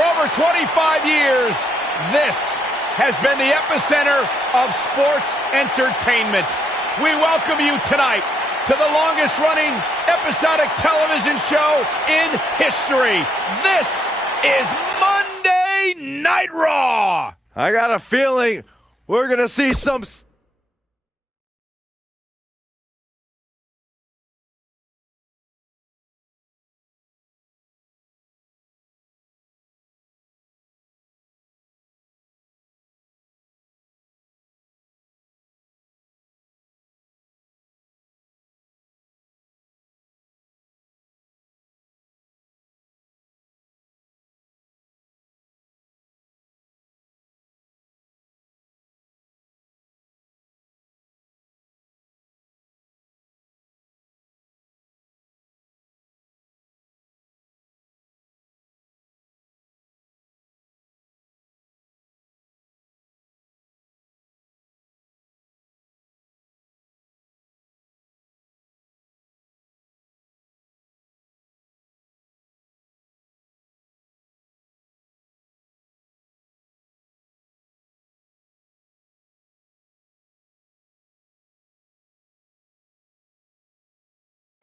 For over 25 years, this has been the epicenter of sports entertainment. We welcome you tonight to the longest-running episodic television show in history. This is Monday Night Raw. I got a feeling we're going to see some...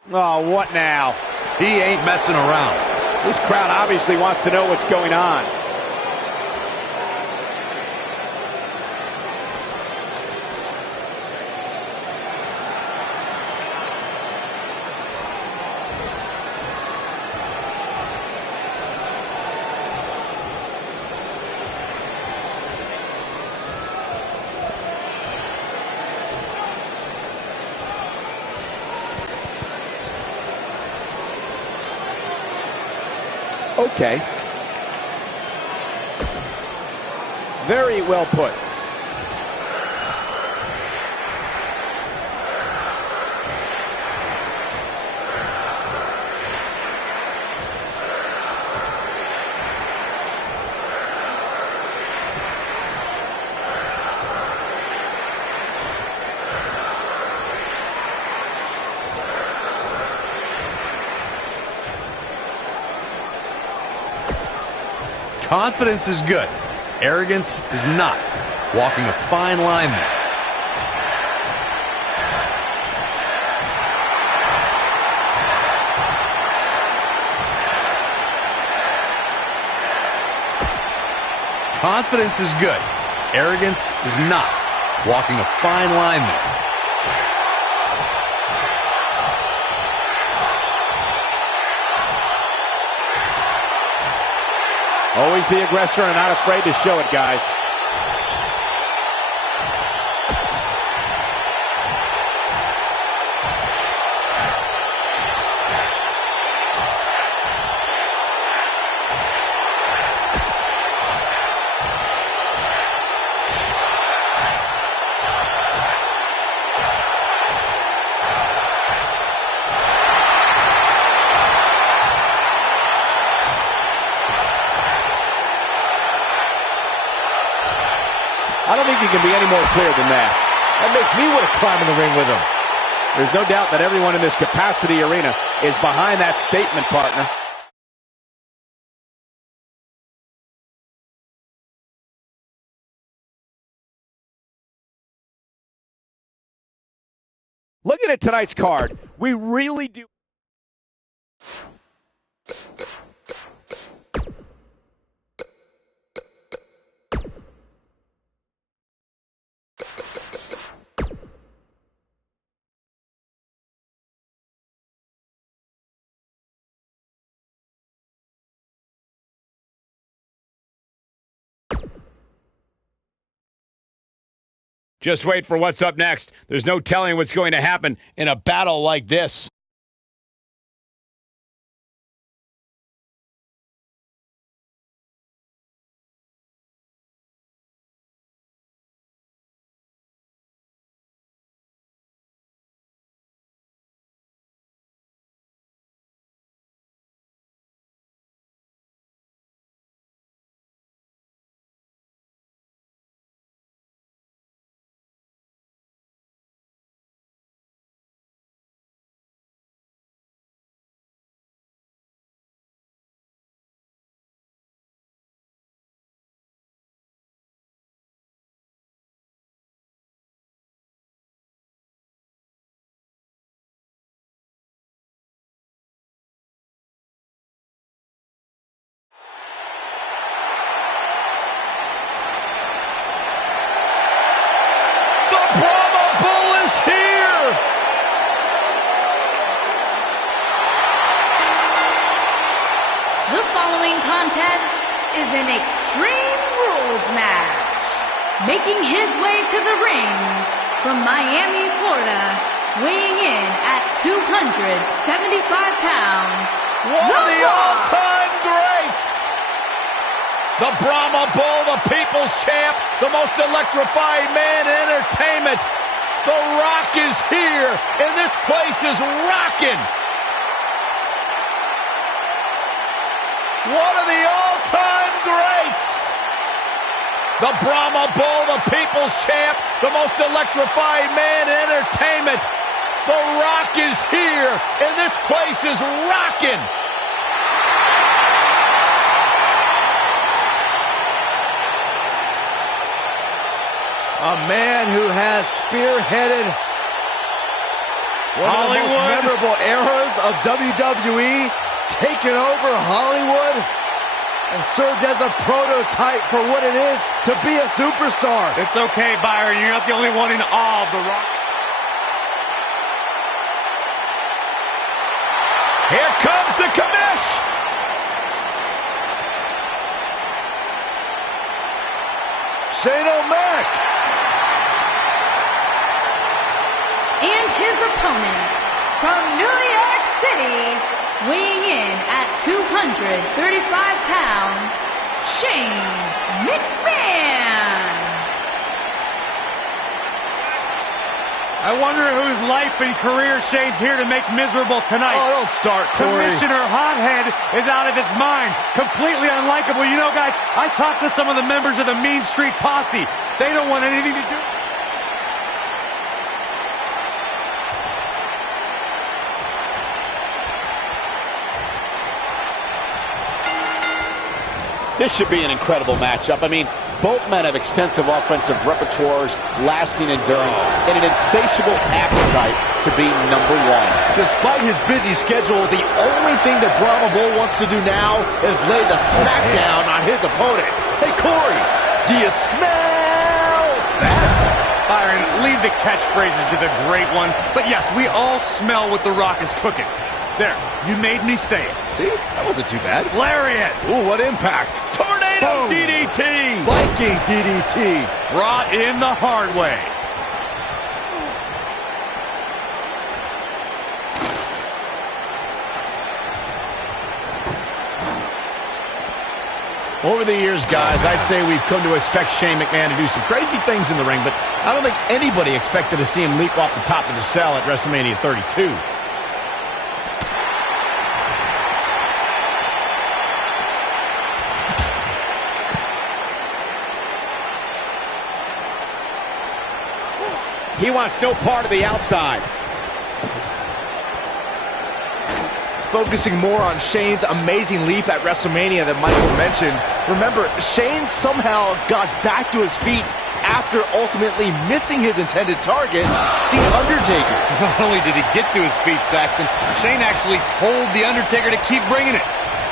Oh, what now? He ain't messing around. This crowd obviously wants to know what's going on. Okay. Very well put. Confidence is good. Arrogance is not. Walking a fine line there. Confidence is good. Arrogance is not. Walking a fine line there. Always the aggressor and not afraid to show it, guys. I don't think you can be any more clear than that. That makes me want to climb in the ring with him. There's no doubt that everyone in this capacity arena is behind that statement, partner. Looking at tonight's card, we really do... Just wait for what's up next. There's no telling what's going to happen in a battle like this. The Brahma Bull is here! The following contest is an Extreme Rules match. Making his way to the ring from Miami, Florida, weighing in at 275 pounds, One of the all-time greats! The Brahma Bull, the People's Champ, the most electrifying man in entertainment. The Rock is here, and this place is rocking. One of the all-time greats. The Brahma Bull, the People's Champ, the most electrifying man in entertainment. The Rock is here, and this place is rocking. A man who has spearheaded one of the most memorable eras of WWE, taken over Hollywood, and served as a prototype for what it is to be a superstar. It's okay, Byron. You're not the only one in awe of The Rock. Here comes the commish. Shane O'Mac. and his opponent from New York City, weighing in at 235 pounds, Shane McMahon. I wonder whose life and career Shane's here to make miserable tonight. Oh, don't start, Corey. Commissioner Hothead is out of his mind. Completely unlikable. You know, guys, I talked to some of the members of the Mean Street Posse. They don't want anything to do. This should be an incredible matchup. I mean, both men have extensive offensive repertoires, lasting endurance, and an insatiable appetite to be number one. Despite his busy schedule, the only thing that Brahma Bull wants to do now is lay the smackdown on his opponent. Hey, Corey, do you smell that? Byron, leave the catchphrases to the great one. But yes, we all smell what The Rock is cooking. There, you made me say it. See, that wasn't too bad. Lariat! Ooh, what impact. Tornado Boom. DDT! Viking DDT. Brought in the hard way. Over the years, guys, I'd say we've come to expect Shane McMahon to do some crazy things in the ring, but I don't think anybody expected to see him leap off the top of the cell at WrestleMania 32. He wants no part of the outside. Focusing more on Shane's amazing leap at WrestleMania that Michael mentioned. Remember, Shane somehow got back to his feet after ultimately missing his intended target, The Undertaker. Not only did he get to his feet, Saxton, Shane actually told The Undertaker to keep bringing it.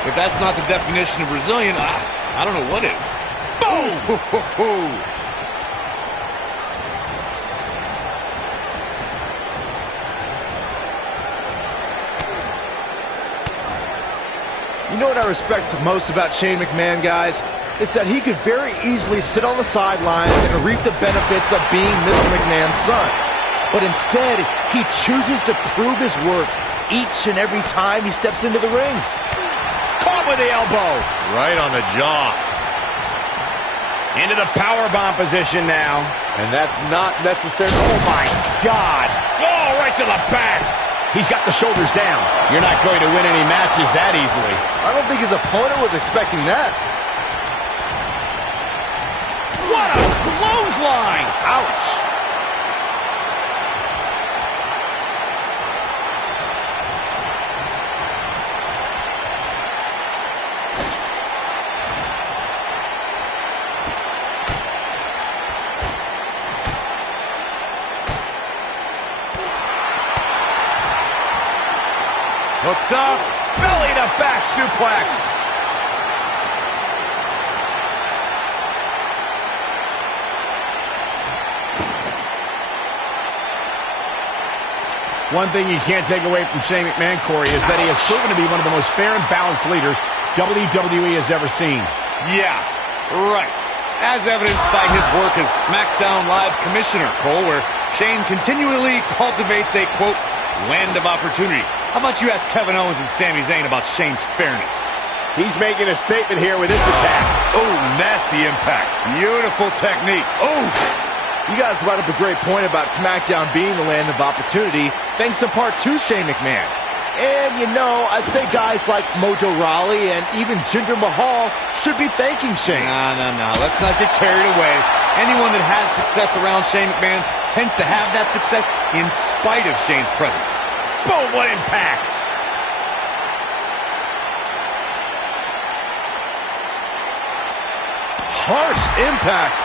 If that's not the definition of Brazilian, I don't know what is. Boom! You know what I respect most about Shane McMahon, guys? It's that he could very easily sit on the sidelines and reap the benefits of being Mr. McMahon's son. But instead, he chooses to prove his worth each and every time he steps into the ring. Caught with the elbow. Right on the jaw. Into the powerbomb position now. And that's not necessary. Oh, my God. Oh, right to the back. He's got the shoulders down. You're not going to win any matches that easily. I don't think his opponent was expecting that. What a clothesline! Ouch. Hooked up. Belly to back suplex. One thing you can't take away from Shane McMahon, Corey, is that he has proven to be one of the most fair and balanced leaders WWE has ever seen. Yeah, right. As evidenced by his work as SmackDown Live Commissioner, Cole, where Shane continually cultivates a, quote, land of opportunity. How about you ask Kevin Owens and Sami Zayn about Shane's fairness? He's making a statement here with this attack. Oh, nasty impact. Beautiful technique. Oh! You guys brought up a great point about SmackDown being the land of opportunity, thanks in part to Shane McMahon. And, you know, I'd say guys like Mojo Rawley and even Jinder Mahal should be thanking Shane. No. Let's not get carried away. Anyone that has success around Shane McMahon tends to have that success in spite of Shane's presence. Boom, what impact! Harsh impact.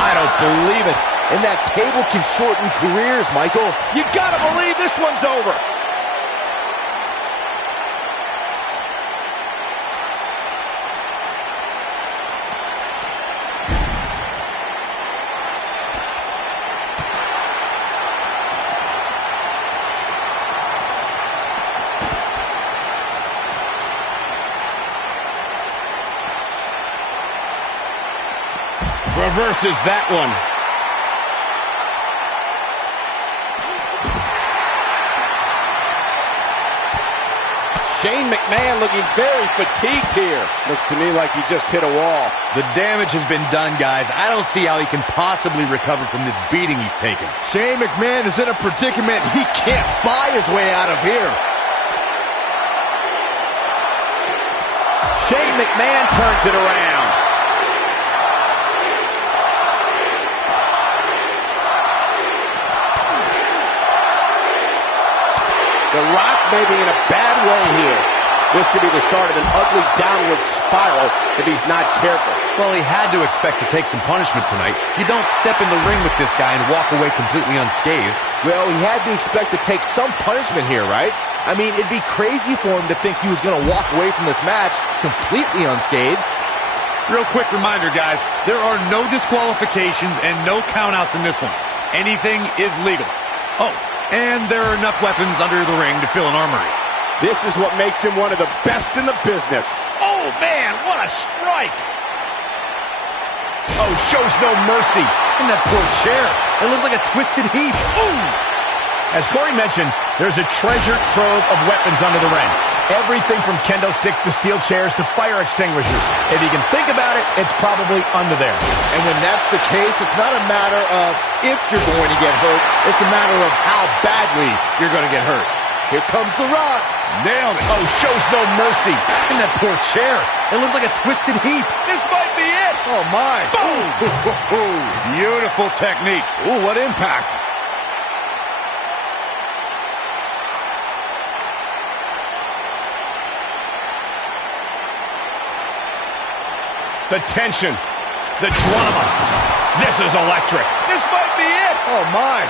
I don't believe it. And that table can shorten careers, Michael. You gotta believe this one's over. Reverses that one. Shane McMahon looking very fatigued here. Looks to me like he just hit a wall. The damage has been done, guys. I don't see how he can possibly recover from this beating he's taken. Shane McMahon is in a predicament he can't buy his way out of here. Shane McMahon turns it around. The Rock may be in a bad way here. This could be the start of an ugly downward spiral if he's not careful. Well, he had to expect to take some punishment tonight. You don't step in the ring with this guy and walk away completely unscathed. Well, he had to expect to take some punishment here, right? I mean, it'd be crazy for him to think he was going to walk away from this match completely unscathed. Real quick reminder, guys, there are no disqualifications and no countouts in this one. Anything is legal. Oh, and there are enough weapons under the ring to fill an armory. This is what makes him one of the best in the business. Oh, man, what a strike! Oh, shows no mercy. And that poor chair. It looks like a twisted heap. Ooh! As Corey mentioned, there's a treasure trove of weapons under the ring. Everything from kendo sticks to steel chairs to fire extinguishers. If you can think about it, it's probably under there. And when that's the case, it's not a matter of if you're going to get hurt. It's a matter of how badly you're going to get hurt. Here comes The Rock. Nailed it. Oh, shows no mercy. And that poor chair. It looks like a twisted heap. This might be it. Oh, my. Boom! Beautiful technique. Ooh, what impact. The tension, the drama. This is electric. This might be it. Oh, my.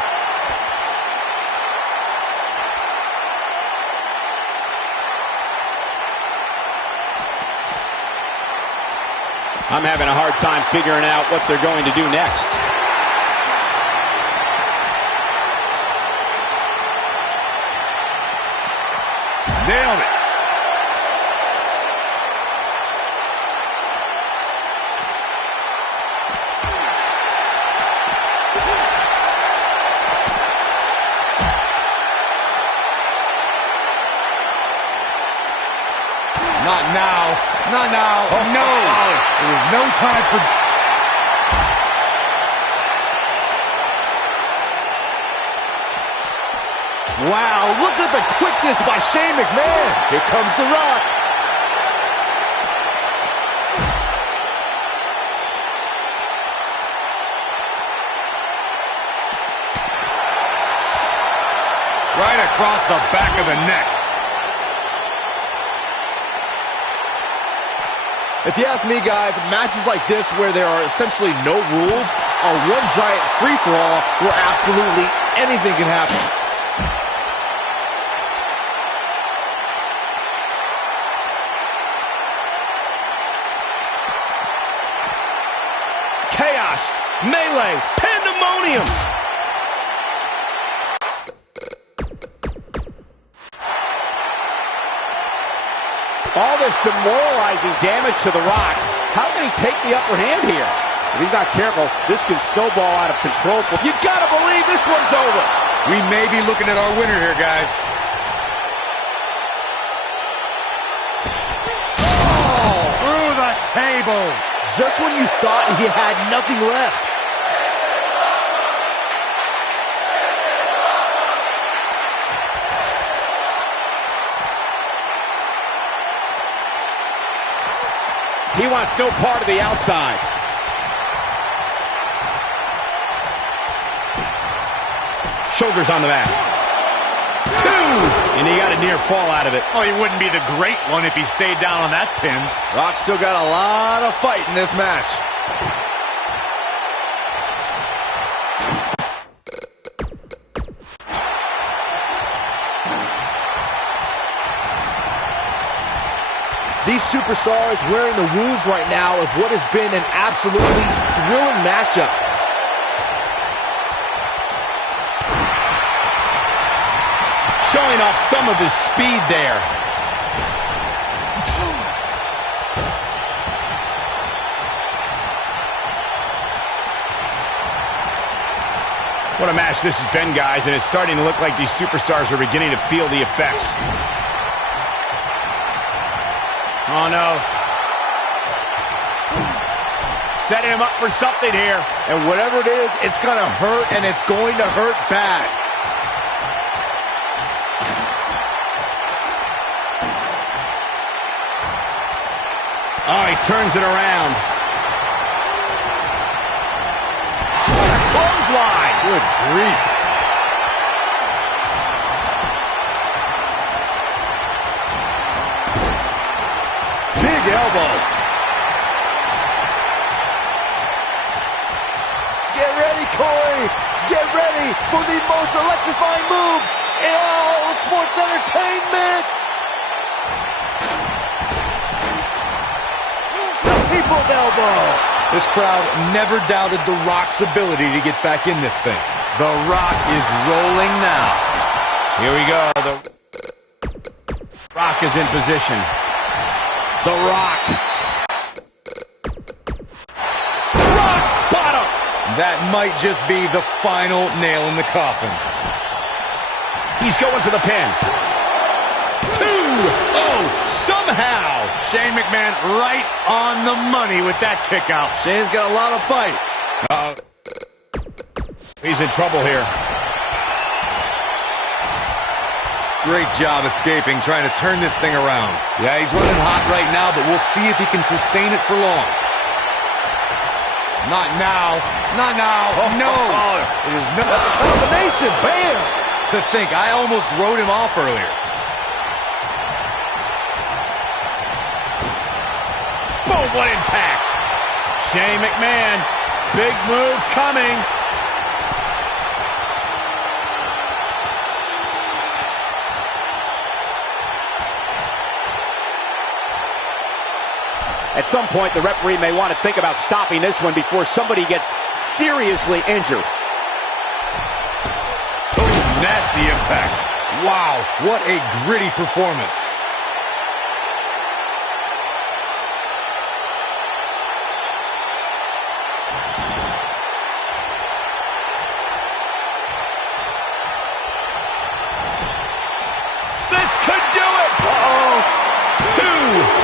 I'm having a hard time figuring out what they're going to do next. Nailed it. Not now. Not now. Oh, no. There is no time for... Wow, look at the quickness by Shane McMahon. Here comes The Rock. Right across the back of the neck. If you ask me, guys, matches like this where there are essentially no rules are one giant free-for-all where absolutely anything can happen. Melee. Pandemonium. All this demoralizing damage to The Rock. How can he take the upper hand here? If he's not careful, this can snowball out of control. You gotta believe this one's over. We may be looking at our winner here, guys. Oh, through the table. Just when you thought he had nothing left. He wants no part of the outside. Shoulders on the mat. 2! And he got a near fall out of it. Oh, he wouldn't be the great one if he stayed down on that pin. Rock still got a lot of fight in this match. These superstars wearing the wounds right now of what has been an absolutely thrilling matchup. Showing off some of his speed there. What a match this has been, guys, and it's starting to look like these superstars are beginning to feel the effects. Oh, no. Setting him up for something here. And whatever it is, it's going to hurt, and it's going to hurt bad. Oh, he turns it around. Clothesline. Good grief. Big elbow. Get ready, Corey. Get ready for the most electrifying move in all of sports entertainment. The People's Elbow. This crowd never doubted The Rock's ability to get back in this thing. The Rock is rolling now. Here we go. The Rock is in position. The Rock. Rock bottom. That might just be the final nail in the coffin. He's going for the pin. 2. Oh, somehow. Shane McMahon right on the money with that kick out. Shane's got a lot of fight. He's in trouble here. Great job escaping, trying to turn this thing around. Yeah, he's running hot right now, but we'll see if he can sustain it for long. Not now. Not now. No. It is not. That's a combination. Bam. To think, I almost wrote him off earlier. Boom, what impact. Shane McMahon, big move coming. At some point, the referee may want to think about stopping this one before somebody gets seriously injured. Oh, nasty impact. Wow, what a gritty performance. This could do it. Uh-oh. 2.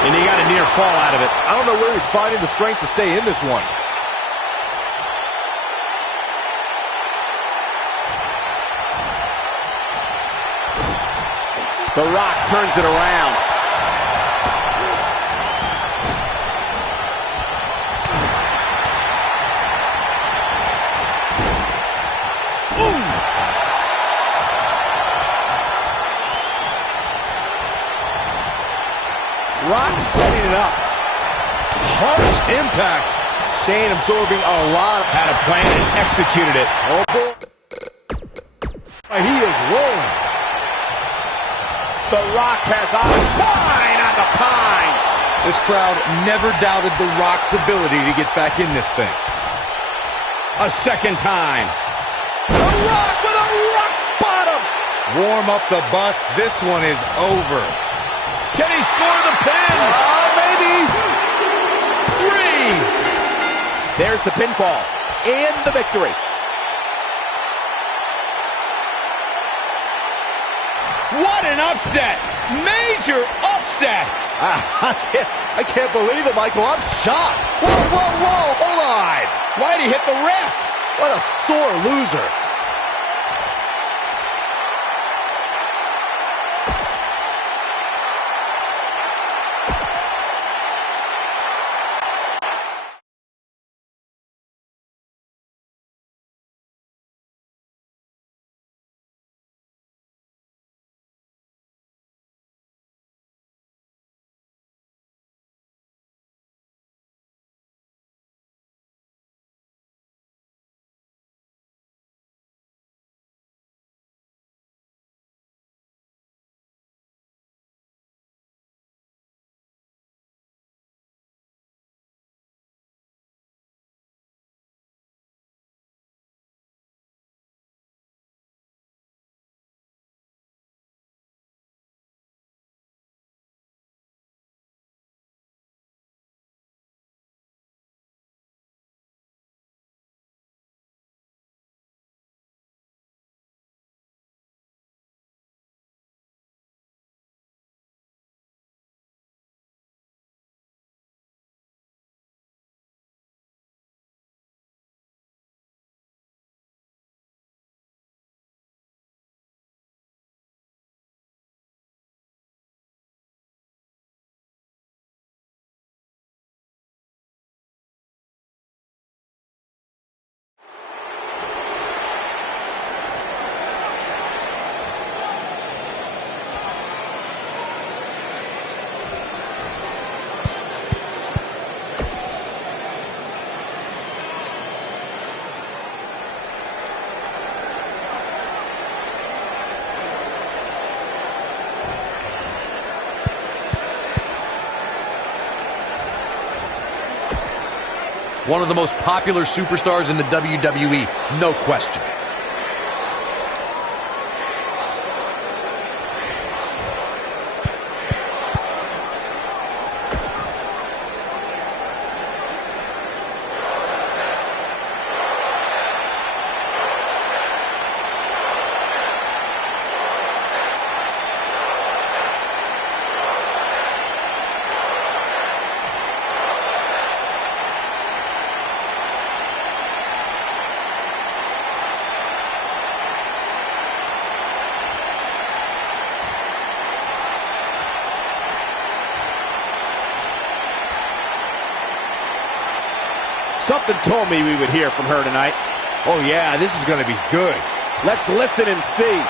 And he got a near fall out of it. I don't know where he's finding the strength to stay in this one. The Rock turns it around. Rock setting it up. Harsh impact. Shane absorbing a lot. Had a plan and executed it. Oh, boy. He is rolling. The Rock has a spine on the pine. This crowd never doubted The Rock's ability to get back in this thing. a second time. A rock with a rock bottom. Warm up the bus. This one is over. Can he score the pin? Maybe. 3. There's the pinfall and the victory. What an upset. Major upset. I can't believe it, Michael. I'm shocked. Whoa. Hold on. Why'd he hit the ref? What a sore loser. One of the most popular superstars in the WWE, no question. Something told me we would hear from her tonight. Oh, yeah, this is going to be good. Let's listen and see.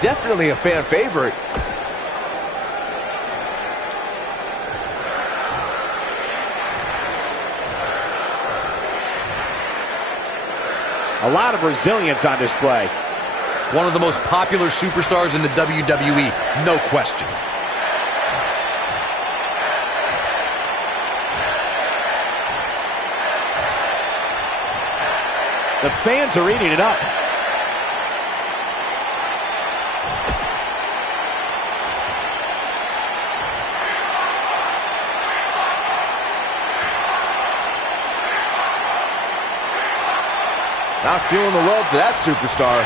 Definitely a fan favorite. A lot of resilience on display. One of the most popular superstars in the WWE, no question. The fans are eating it up. Not feeling the love for that superstar.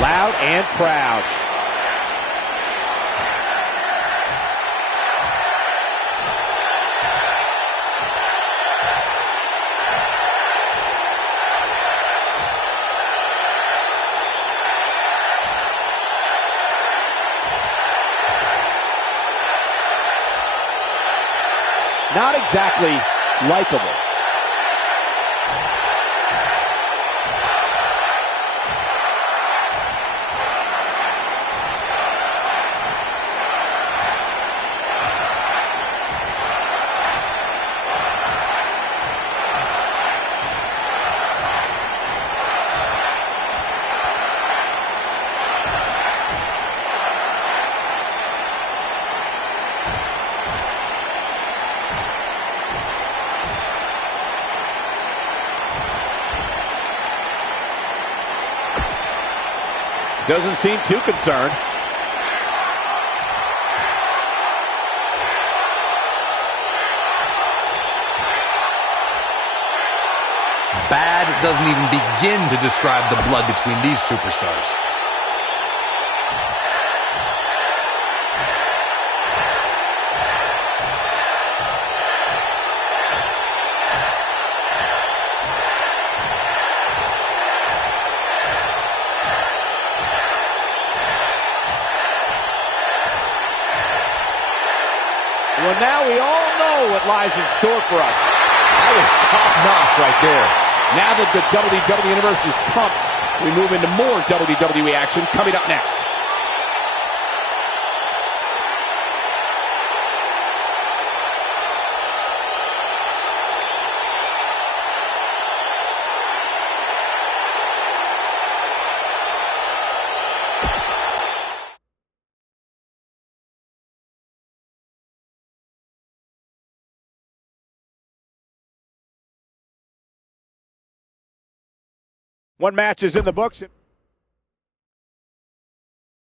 Loud and proud. Not exactly likable. Doesn't seem too concerned. Bad doesn't even begin to describe the blood between these superstars. Well, now we all know what lies in store for us. That was top-notch right there. Now that the WWE Universe is pumped, we move into more WWE action coming up next. One match is in the books.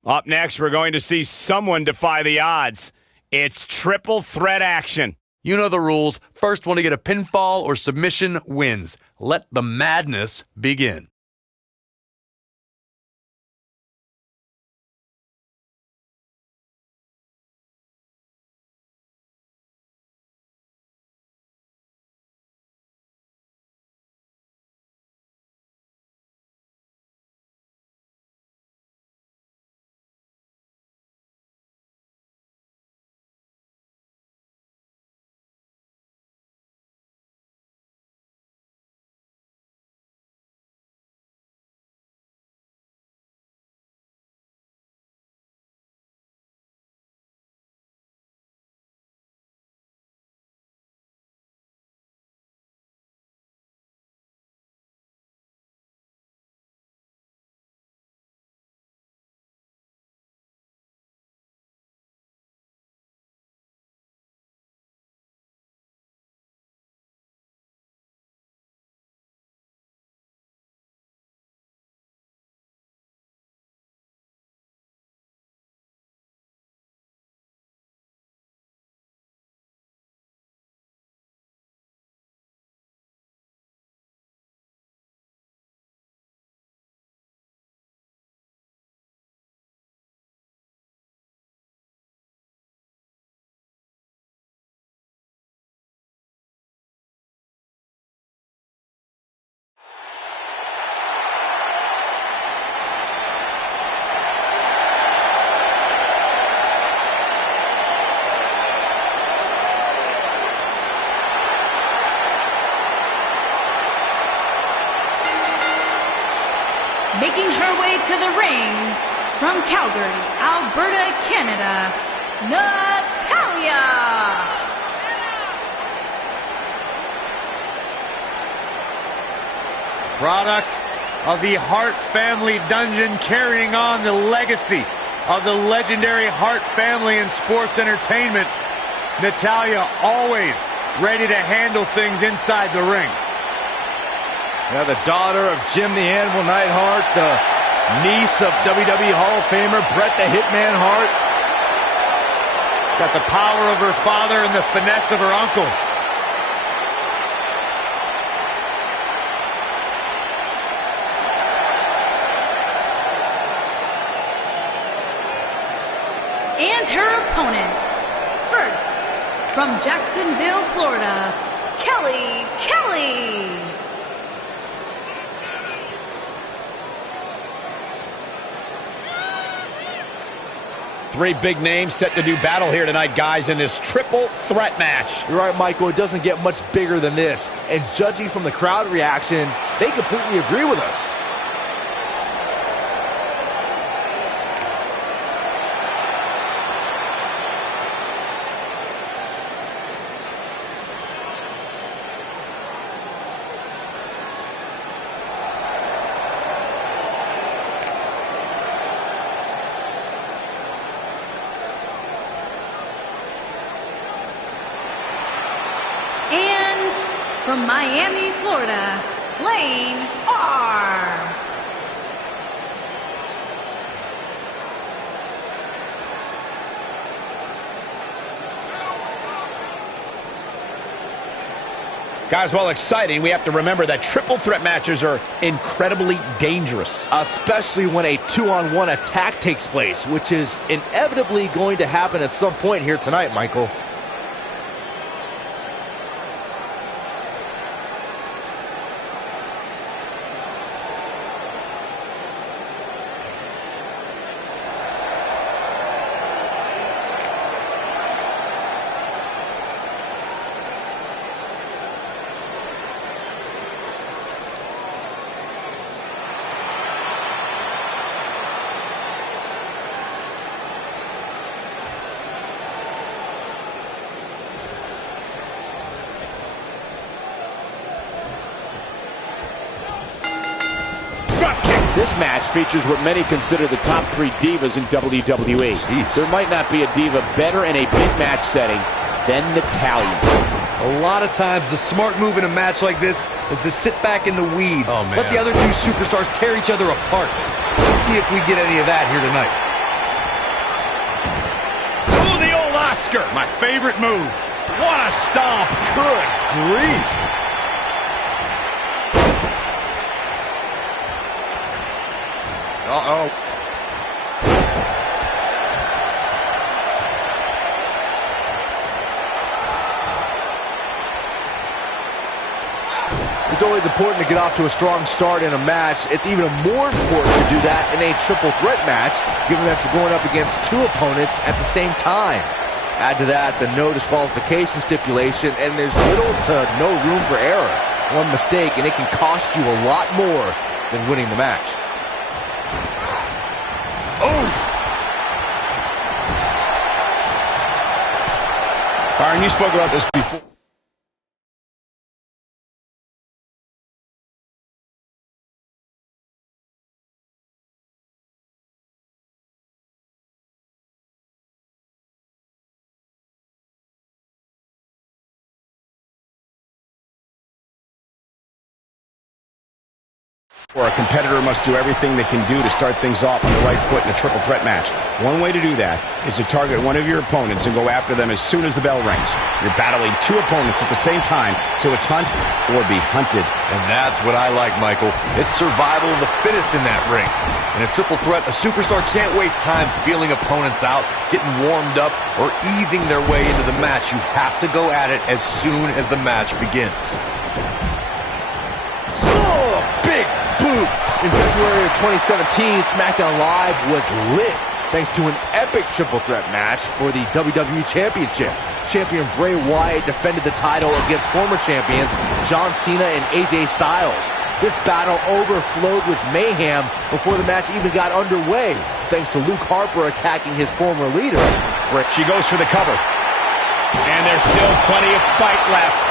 Up next, we're going to see someone defy the odds. It's triple threat action. You know the rules. First one to get a pinfall or submission wins. Let the madness begin. Making her way to the ring from Calgary, Alberta, Canada, Natalya. Product of the Hart family dungeon, carrying on the legacy of the legendary Hart family in sports entertainment. Natalya always ready to handle things inside the ring. Now the daughter of Jim the Anvil Neidhart, the niece of WWE Hall of Famer Bret the Hitman Hart. Got the power of her father and the finesse of her uncle. and her opponents. First, from Jacksonville, Florida, Kelly Kelly. Three big names set to do battle here tonight, guys, in this triple threat match. You're right, Michael. It doesn't get much bigger than this. And judging from the crowd reaction, they completely agree with us. From Miami, Florida, Lane R. Guys, while exciting, we have to remember that triple threat matches are incredibly dangerous. Especially when a 2-on-1 attack takes place, which is inevitably going to happen at some point here tonight, Michael. This match features what many consider the top three divas in WWE. Jeez. There might not be a diva better in a big match setting than Natalya. A lot of times, the smart move in a match like this is to sit back in the weeds. Oh, man. Let the other two superstars tear each other apart. Let's see if we get any of that here tonight. Oh, the old Oscar. My favorite move. What a stomp. Good grief. Uh-oh. It's always important to get off to a strong start in a match. It's even more important to do that in a triple threat match, given that you're going up against two opponents at the same time. Add to that the no disqualification stipulation, and there's little to no room for error. One mistake, and it can cost you a lot more than winning the match. Byron, you spoke about this before. Or a competitor must do everything they can do to start things off on the right foot in a triple threat match. One way to do that is to target one of your opponents and go after them as soon as the bell rings. You're battling two opponents at the same time, so it's hunt or be hunted. And that's what I like, Michael. It's survival of the fittest in that ring. In a triple threat, a superstar can't waste time feeling opponents out, getting warmed up, or easing their way into the match. You have to go at it as soon as the match begins. Oh, big boot! In February of 2017, SmackDown Live was lit thanks to an epic triple threat match for the WWE Championship. Champion Bray Wyatt defended the title against former champions John Cena and AJ Styles. This battle overflowed with mayhem before the match even got underway, thanks to Luke Harper attacking his former leader. She goes for the cover. And there's still plenty of fight left.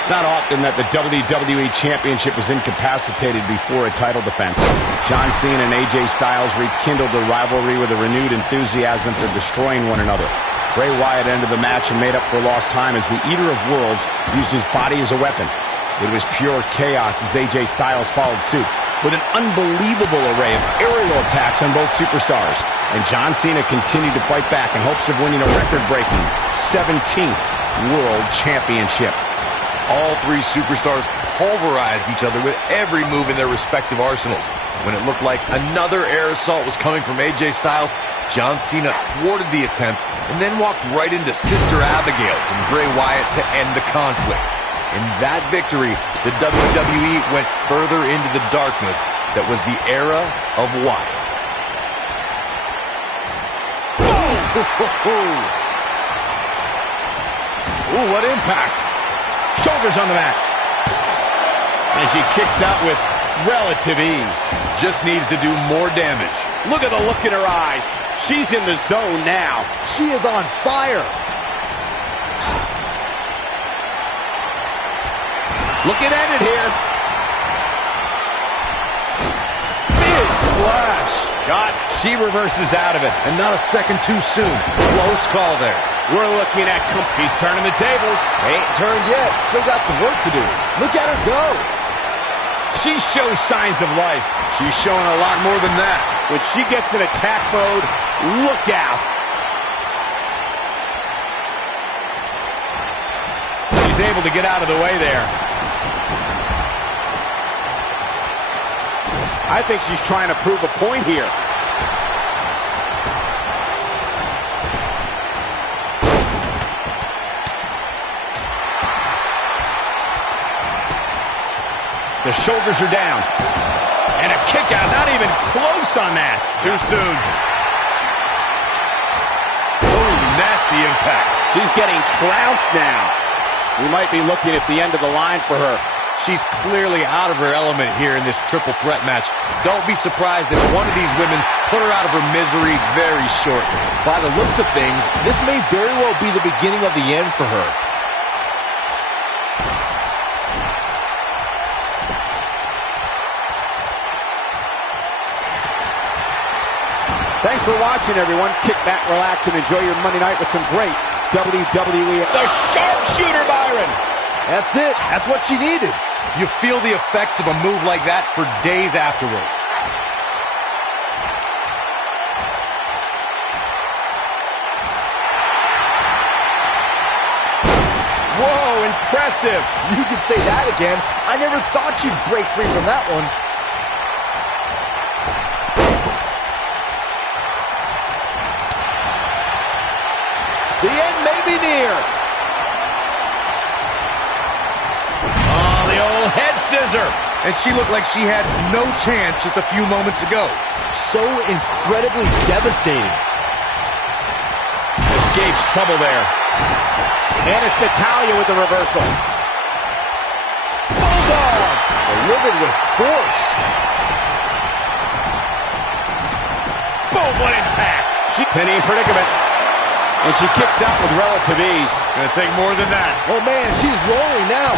It's not often that the WWE Championship is incapacitated before a title defense. John Cena and AJ Styles rekindled the rivalry with a renewed enthusiasm for destroying one another. Bray Wyatt ended the match and made up for lost time as the Eater of Worlds used his body as a weapon. It was pure chaos as AJ Styles followed suit with an unbelievable array of aerial attacks on both superstars. And John Cena continued to fight back in hopes of winning a record-breaking 17th World Championship. All three superstars pulverized each other with every move in their respective arsenals. When it looked like another air assault was coming from AJ Styles, John Cena thwarted the attempt and then walked right into Sister Abigail from Bray Wyatt to end the conflict. In that victory, the WWE went further into the darkness that was the era of Wyatt. Ooh, what impact. Shoulders on the mat. And she kicks out with relative ease. Just needs to do more damage. Look at the look in her eyes. She's in the zone now. She is on fire. Looking at it here. Big splash. God, she reverses out of it. And not a second too soon. Close call there. We're looking at He's turning the tables. Ain't turned yet. Still got some work to do. Look at her go. She shows signs of life. She's showing a lot more than that. When she gets in attack mode, look out. She's able to get out of the way there. I think she's trying to prove a point here. The shoulders are down. And a kick out, not even close on that. Too soon. Oh, nasty impact. She's getting trounced now. We might be looking at the end of the line for her. She's clearly out of her element here in this triple threat match. Don't be surprised if one of these women put her out of her misery very shortly. By the looks of things, this may very well be the beginning of the end for her. Thanks for watching, everyone. Kick back, relax, and enjoy your Monday night with some great WWE. The sharpshooter, Byron. That's it. That's what she needed. You feel the effects of a move like that for days afterward. Whoa, impressive. You could say that again. I never thought you'd break free from that one. The end may be near. Oh, the old head scissor. And she looked like she had no chance just a few moments ago. So incredibly devastating. Escapes trouble there. And it's Natalya with the reversal. Bulldog! Delivered with force. Boom, what impact. Penny in predicament. And she kicks out with relative ease. Gonna take more than that. Oh man, she's rolling now.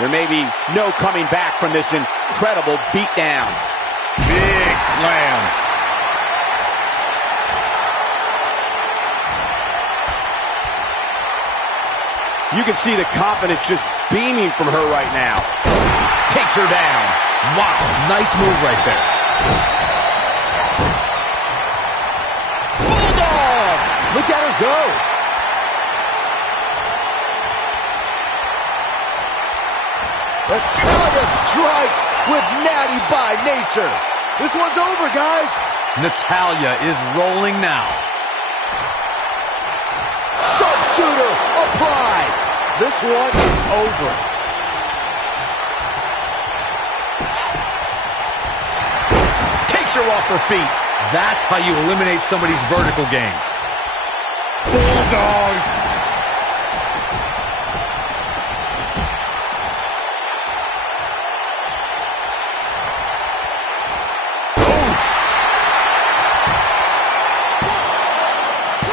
There may be no coming back from this incredible beatdown. Big slam. You can see the confidence just beaming from her right now. Takes her down. Wow, nice move right there. Bulldog! Look at her go. Natalya strikes with Natty by nature. This one's over, guys. Natalya is rolling now. Sharpshooter applied. This one is over. Takes her off her feet. That's how you eliminate somebody's vertical game. Bulldog.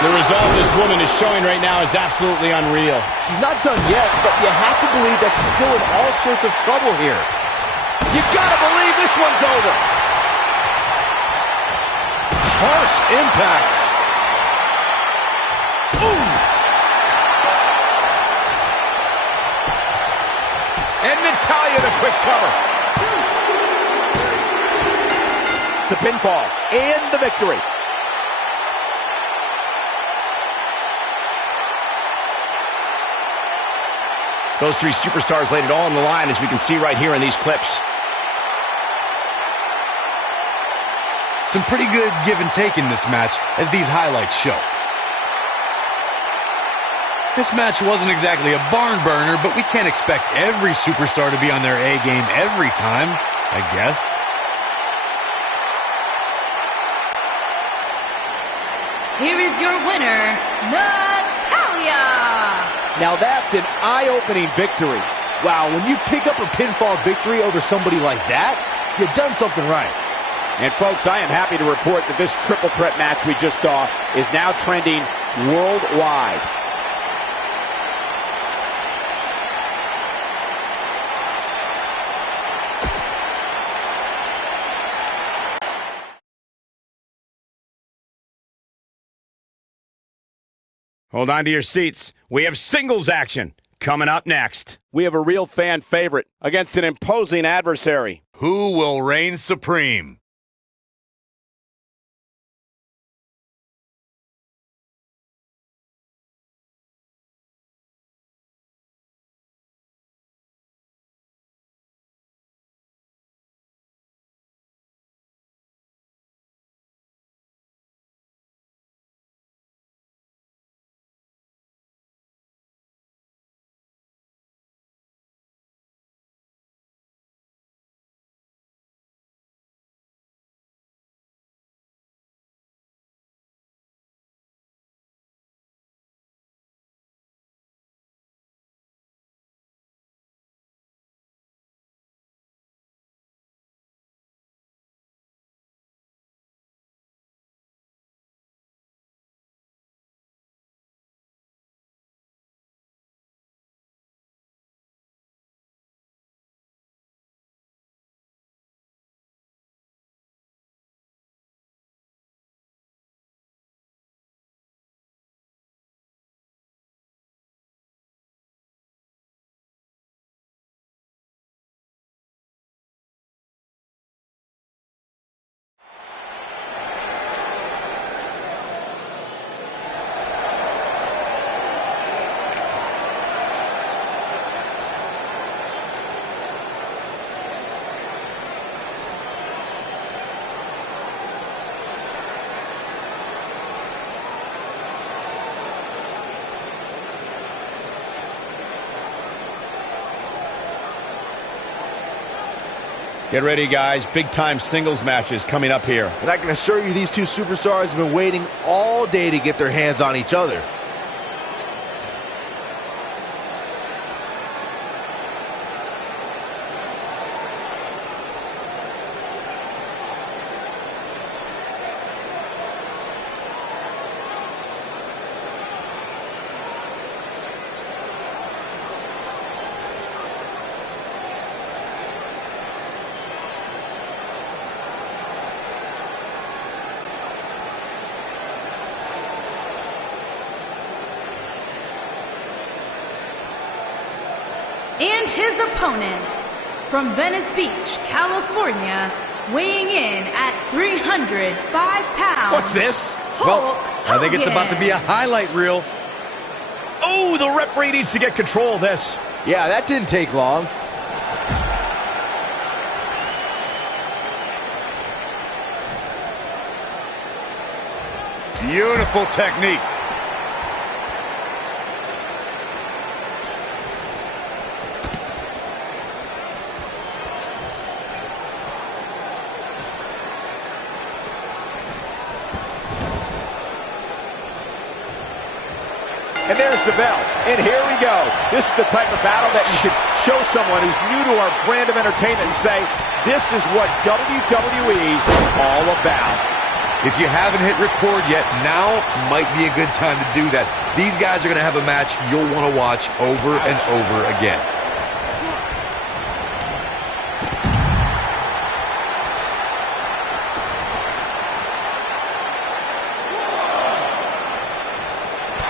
The result this woman is showing right now is absolutely unreal. She's not done yet, but you have to believe that she's still in all sorts of trouble here. You gotta believe this one's over. Harsh impact. Ooh. And Natalya the quick cover. The pinfall and the victory. Those three superstars laid it all on the line, as we can see right here in these clips. Some pretty good give and take in this match, as these highlights show. This match wasn't exactly a barn burner, but we can't expect every superstar to be on their A game every time, I guess. Here is your winner, Natalya. Now that's an eye-opening victory. Wow, when you pick up a pinfall victory over somebody like that, you've done something right. And folks, I am happy to report that this triple threat match we just saw is now trending worldwide. Hold on to your seats. We have singles action coming up next. We have a real fan favorite against an imposing adversary. Who will reign supreme? Get ready, guys. Big-time singles matches coming up here. And I can assure you these two superstars have been waiting all day to get their hands on each other. And his opponent, from Venice Beach, California, weighing in at 305 pounds. What's this? Hulk I think it's about to be a highlight reel. Oh, the referee needs to get control of this. Yeah, that didn't take long. Beautiful technique. And there's the bell. And here we go. This is the type of battle that you should show someone who's new to our brand of entertainment and say, this is what WWE's all about. If you haven't hit record yet, now might be a good time to do that. These guys are going to have a match you'll want to watch over and over again.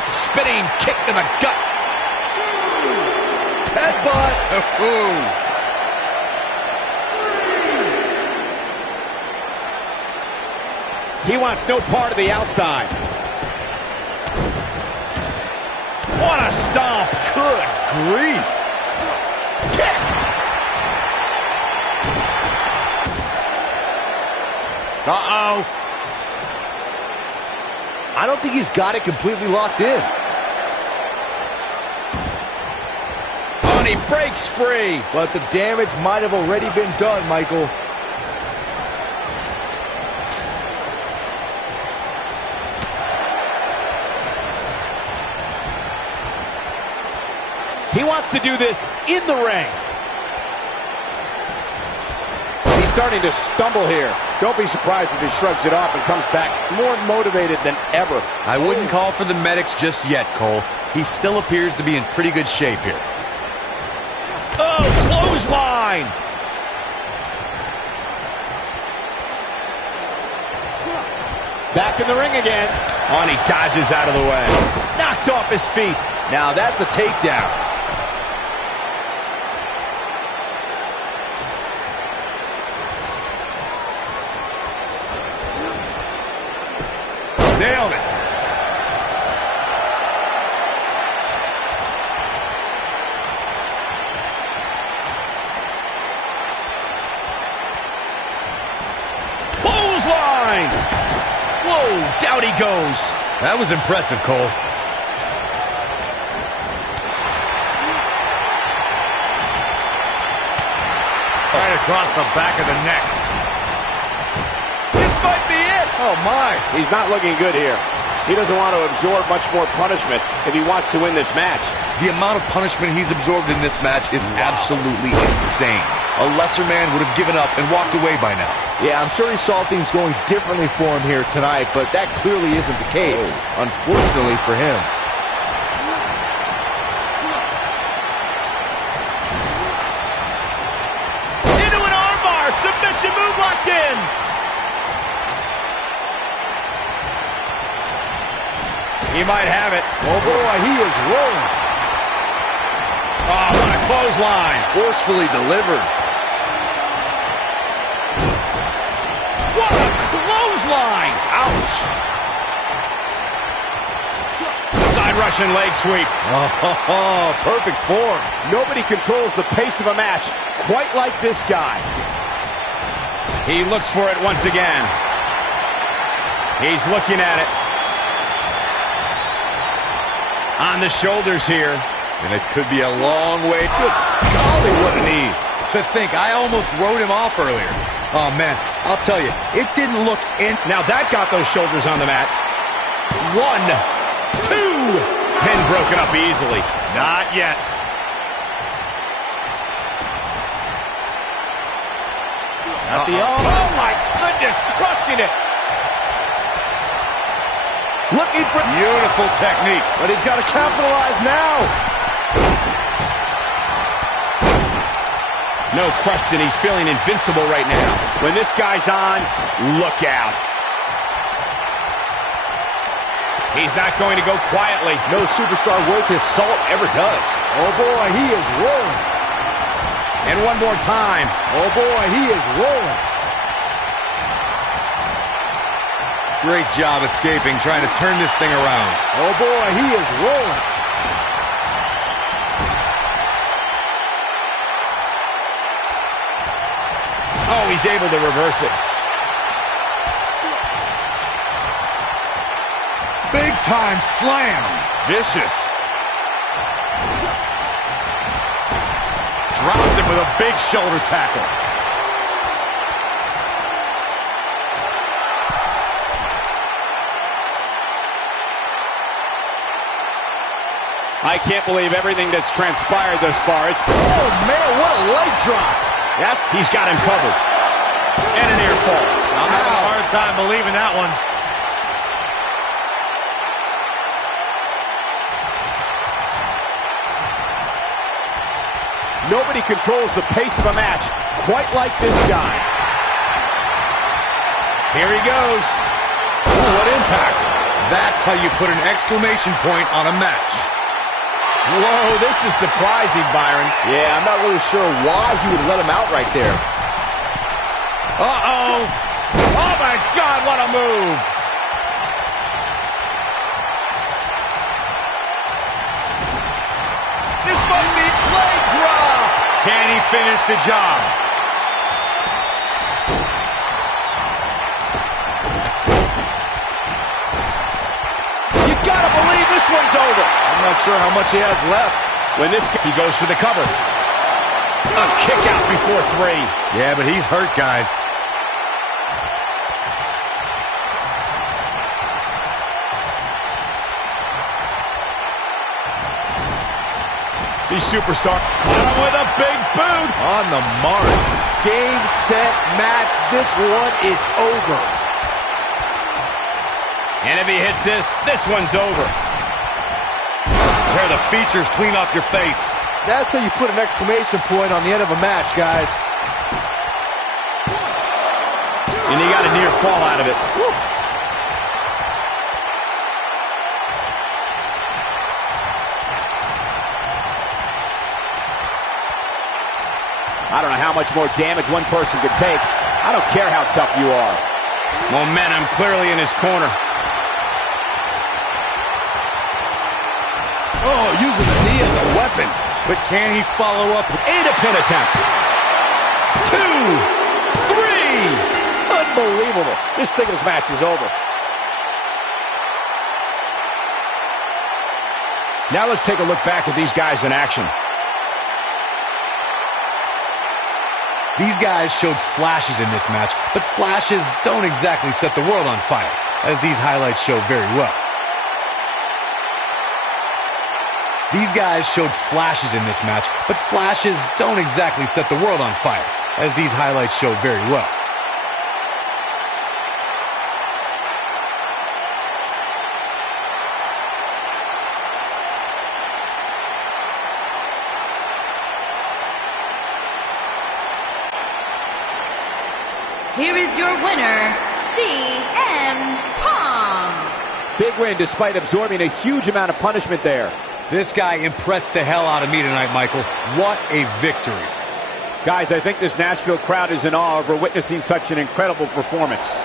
Spinning kick to the gut. Headbutt. He wants no part of the outside. What a stomp. Good grief. Uh-oh. I don't think he's got it completely locked in. And he breaks free. But the damage might have already been done, Michael. He wants to do this in the ring. He's starting to stumble here. Don't be surprised if he shrugs it off and comes back more motivated than ever. I wouldn't call for the medics just yet, Cole. He still appears to be in pretty good shape here. Oh, clothesline. Back in the ring again. And he dodges out of the way. Knocked off his feet. Now that's a takedown. Nailed it. Clothesline. Whoa, down he goes. That was impressive, Cole. Right across the back of the neck. This might be it. Oh, my. He's not looking good here. He doesn't want to absorb much more punishment if he wants to win this match. The amount of punishment he's absorbed in this match is absolutely insane. A lesser man would have given up and walked away by now. Yeah, I'm sure he saw things going differently for him here tonight, but that clearly isn't the case, unfortunately for him. Into an armbar. Submission move locked in. He might have it. Oh, boy, he is rolling. Oh, what a clothesline. Forcefully delivered. What a clothesline. Ouch. Side Russian leg sweep. Oh, perfect form. Nobody controls the pace of a match quite like this guy. He looks for it once again. He's looking at it. On the shoulders here. And it could be a long way. Good golly, what a knee. To think, I almost wrote him off earlier. Oh, man, I'll tell you, it didn't look in. Now that got those shoulders on the mat. 1, 2. Pin broken up easily. Not yet. At the elbow. Oh, my goodness, crushing it. Looking for... Beautiful technique. But he's got to capitalize now. No question, he's feeling invincible right now. When this guy's on, look out. He's not going to go quietly. No superstar worth his salt ever does. Oh, boy, he is rolling. And one more time. Oh, boy, he is rolling. Great job escaping, trying to turn this thing around. Oh, boy, he is rolling. Oh, he's able to reverse it. Big time slam. Vicious. Dropped him with a big shoulder tackle. I can't believe everything that's transpired thus far. It's... Oh, man, what a leg drop. Yep, he's got him covered. And an ear fall. I'm having a hard time believing that one. Nobody controls the pace of a match quite like this guy. Here he goes. Ooh, what impact. That's how you put an exclamation point on a match. Whoa, this is surprising, Byron. Yeah, I'm not really sure why he would let him out right there. Uh-oh. Oh, my God, what a move. This might be leg drop. Can he finish the job? This one's over. I'm not sure how much he has left. When this he goes for the cover. A kick out before 3. Yeah, but he's hurt, guys. These superstars with a big boot. On the mark. Game, set, match. This one is over. And if he hits this, this one's over. Tear the features clean off your face. That's how you put an exclamation point on the end of a match, guys. And he got a near fall out of it. Woo. I don't know how much more damage one person could take. I don't care how tough you are. Momentum clearly in his corner. Oh, using the knee as a weapon. But can he follow up? And a pin attempt. 2, 3. Unbelievable. This singles match is over. Now let's take a look back at these guys in action. These guys showed flashes in this match, but flashes don't exactly set the world on fire, as these highlights show very well. These guys showed flashes in this match, but flashes don't exactly set the world on fire, as these highlights show very well. Here is your winner, CM Punk. Big win despite absorbing a huge amount of punishment there. This guy impressed the hell out of me tonight, Michael. What a victory. Guys, I think this Nashville crowd is in awe over witnessing such an incredible performance.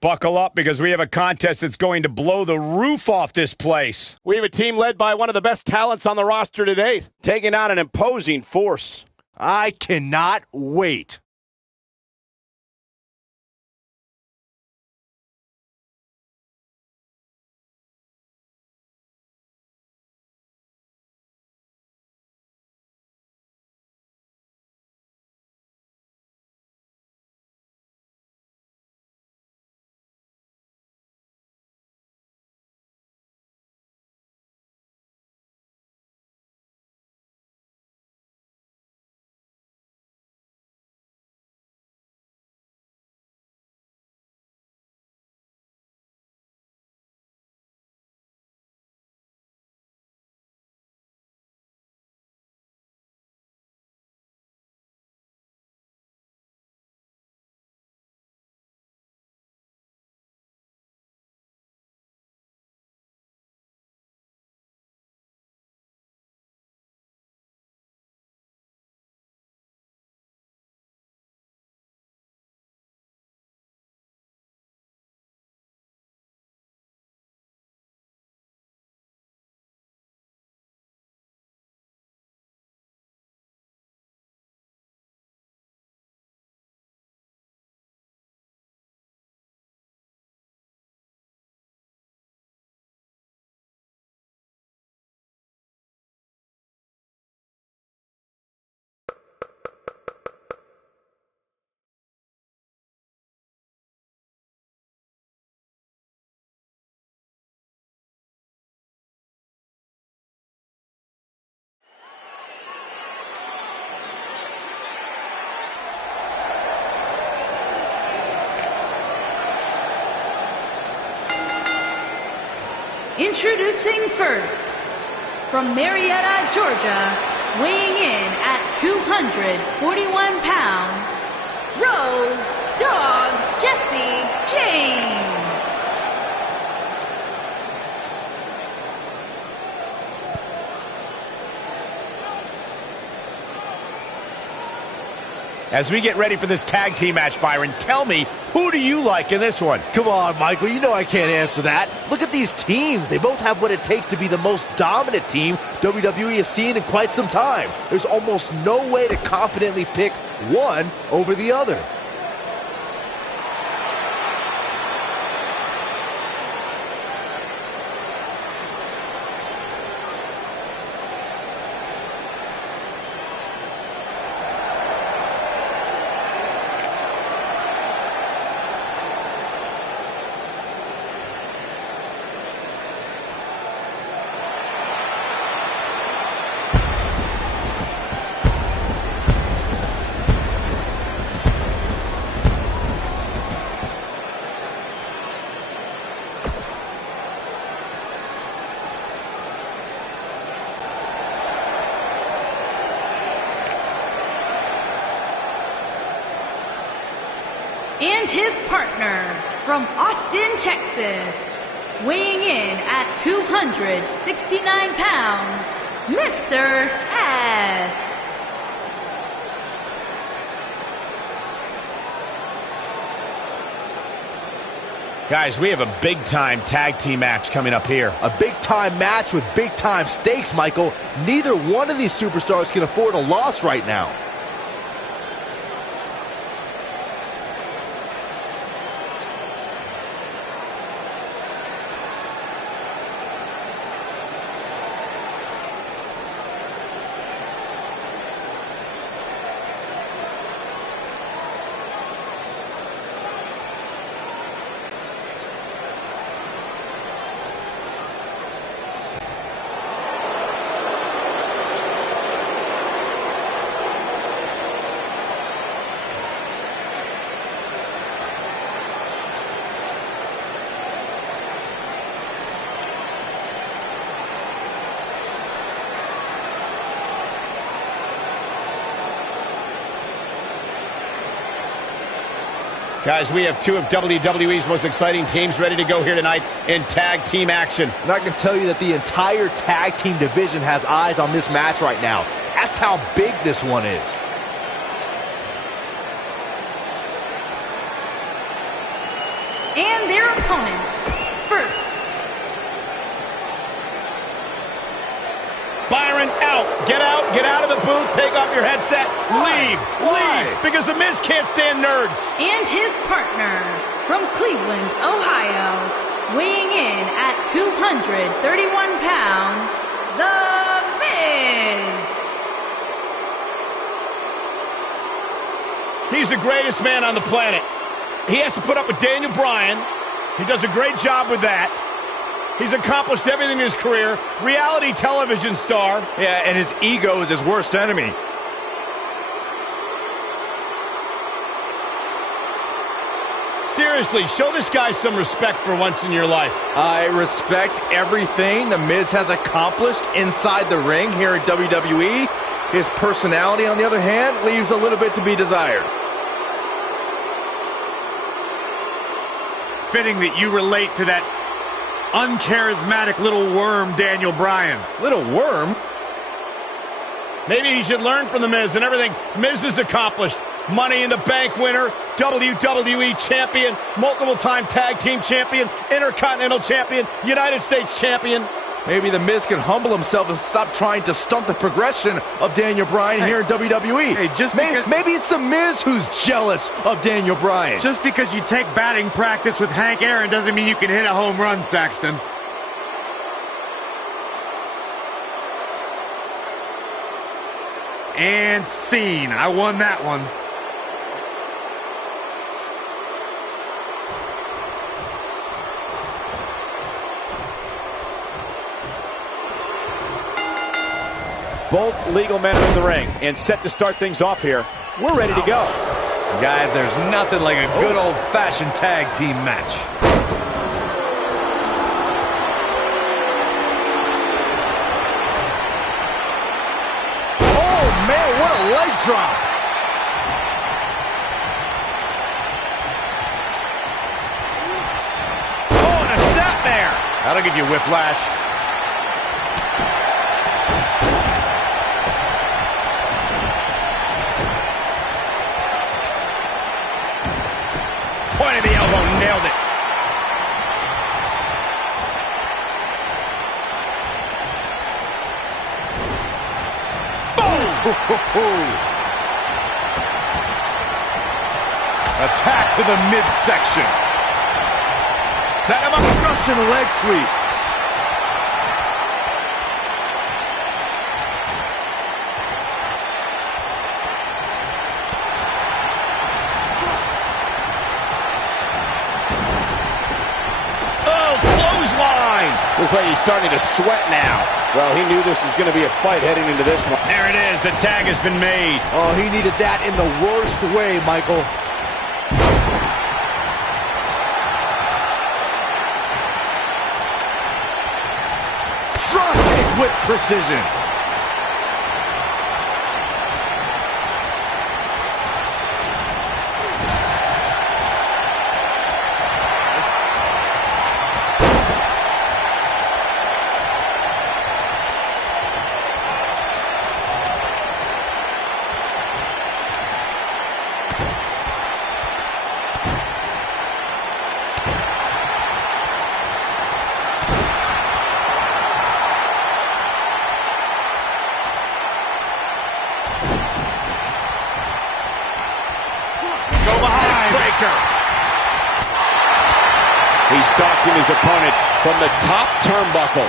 Buckle up, because we have a contest that's going to blow the roof off this place. We have a team led by one of the best talents on the roster to date, taking on an imposing force. I cannot wait. Introducing first, from Marietta, Georgia, weighing in at 241 pounds, Rose Dog Jesse James. As we get ready for this tag team match, Byron, tell me, who do you like in this one? Come on, Michael, you know I can't answer that. Look at these teams. They both have what it takes to be the most dominant team WWE has seen in quite some time. There's almost no way to confidently pick one over the other. And his partner from Austin, Texas, weighing in at 269 pounds, Mr. S. Guys, we have a big-time tag team match coming up here. A big-time match with big-time stakes, Michael. Neither one of these superstars can afford a loss right now. Guys, we have two of WWE's most exciting teams ready to go here tonight in tag team action. And I can tell you that the entire tag team division has eyes on this match right now. That's how big this one is. And their opponents. First, Byron, out, get out of the booth, take off your headset, leave, because The Miz can't stand nerds. and his partner from Cleveland, Ohio, weighing in at 231 pounds, The Miz. He's the greatest man on the planet. He has to put up with Daniel Bryan. He does a great job with that. He's accomplished everything in his career. Reality television star. Yeah, and his ego is his worst enemy. Seriously, show this guy some respect for once in your life. I respect everything The Miz has accomplished inside the ring here at WWE. His personality, on the other hand, leaves a little bit to be desired. Fitting that you relate to that uncharismatic little worm, Daniel Bryan. Little worm? Maybe he should learn from The Miz and everything Miz has accomplished. Money in the Bank winner, WWE champion, multiple-time tag team champion, Intercontinental champion, United States champion. Maybe The Miz can humble himself and stop trying to stunt the progression of Daniel Bryan here in WWE. Hey, maybe it's The Miz who's jealous of Daniel Bryan. Just because you take batting practice with Hank Aaron doesn't mean you can hit a home run, Saxton. And scene. I won that one. Both legal men are in the ring and set to start things off here. We're ready to go. Guys, there's nothing like a good old-fashioned tag team match. Oh, man, what a leg drop. Oh, and a snapmare. That'll give you whiplash. Point of the elbow, nailed it. Boom! Attack to the midsection. Set him up. Russian leg sweep. Looks like he's starting to sweat now. Well, he knew this was going to be a fight heading into this one. There it is. The tag has been made. Oh, he needed that in the worst way, Michael. Drop kick with precision. He's stalking his opponent from the top turnbuckle.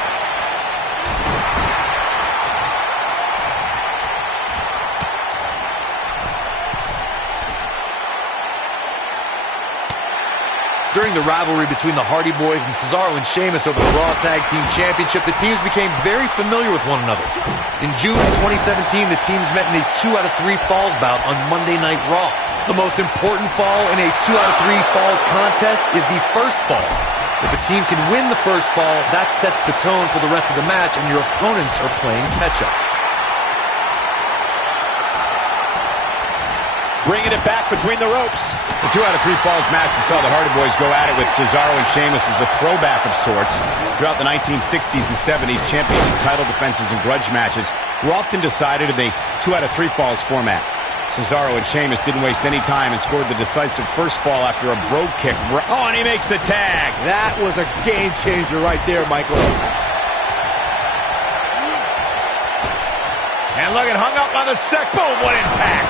During the rivalry between the Hardy Boys and Cesaro and Sheamus over the Raw Tag Team Championship, the teams became very familiar with one another. In June of 2017, the teams met in a 2 out of 3 falls bout on Monday Night Raw. The most important fall in a 2 out of 3 falls contest is the first fall. If a team can win the first fall, that sets the tone for the rest of the match, and your opponents are playing catch-up. Bringing it back between the ropes. The 2 out of 3 falls match, you saw the Hardy Boys go at it with Cesaro and Sheamus as a throwback of sorts. Throughout the 1960s and 70s, championship title defenses and grudge matches were often decided in the 2 out of 3 falls format. Cesaro and Sheamus didn't waste any time and scored the decisive first fall after a brogue kick. Oh, and he makes the tag. That was a game changer right there, Michael. And look, it hung up on the boom, what impact.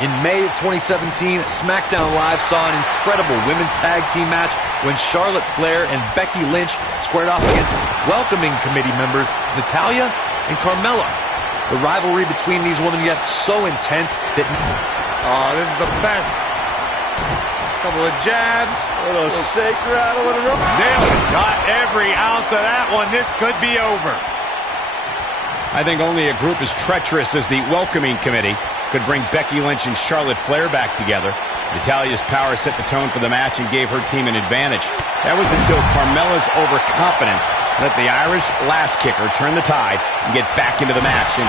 In May of 2017, SmackDown Live saw an incredible women's tag team match when Charlotte Flair and Becky Lynch squared off against welcoming committee members Natalya and Carmella. The rivalry between these women got so intense that... Oh, this is the best. Couple of jabs. A little shake, rattle, and a roll. Nailed it. Got every ounce of that one. This could be over. I think only a group as treacherous as the welcoming committee could bring Becky Lynch and Charlotte Flair back together. Natalya's power set the tone for the match and gave her team an advantage. That was until Carmella's overconfidence let the Irish lass kicker turn the tide and get back into the match. And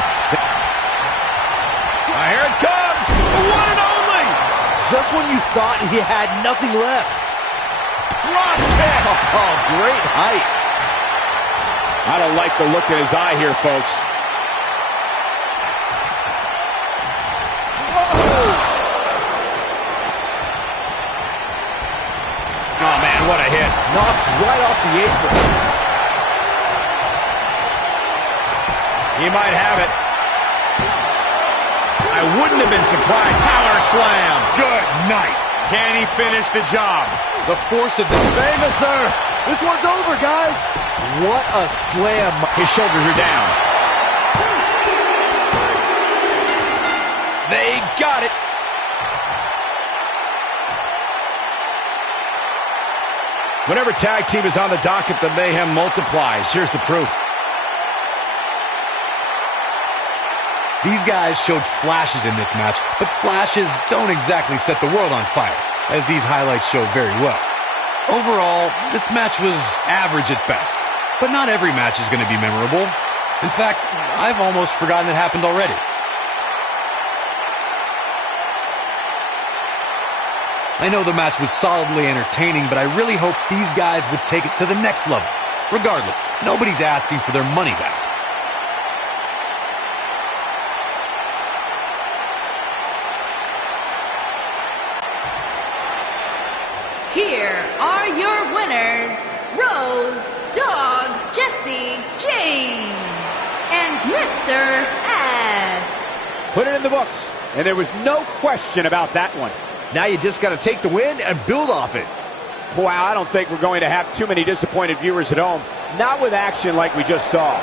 here it comes, the one and only. Just when you thought he had nothing left. Drop kick. Oh, great height. I don't like the look in his eye here, folks. Oh, man, what a hit. Knocked right off the apron. He might have it. I wouldn't have been surprised. Power slam. Good night. Can he finish the job? The force of the... Famous, sir. This one's over, guys. What a slam. His shoulders are down. They got it. Whenever tag team is on the docket, the mayhem multiplies. Here's the proof. These guys showed flashes in this match, but flashes don't exactly set the world on fire, as these highlights show very well. Overall, this match was average at best, but not every match is going to be memorable. In fact, I've almost forgotten it happened already. I know the match was solidly entertaining, but I really hope these guys would take it to the next level. Regardless, nobody's asking for their money back. here are your winners, Rose Dog Jesse James and Mr. S. Put it in the books, and there was no question about that one. Now you just got to take the win and build off it. Wow, I don't think we're going to have too many disappointed viewers at home. Not with action like we just saw.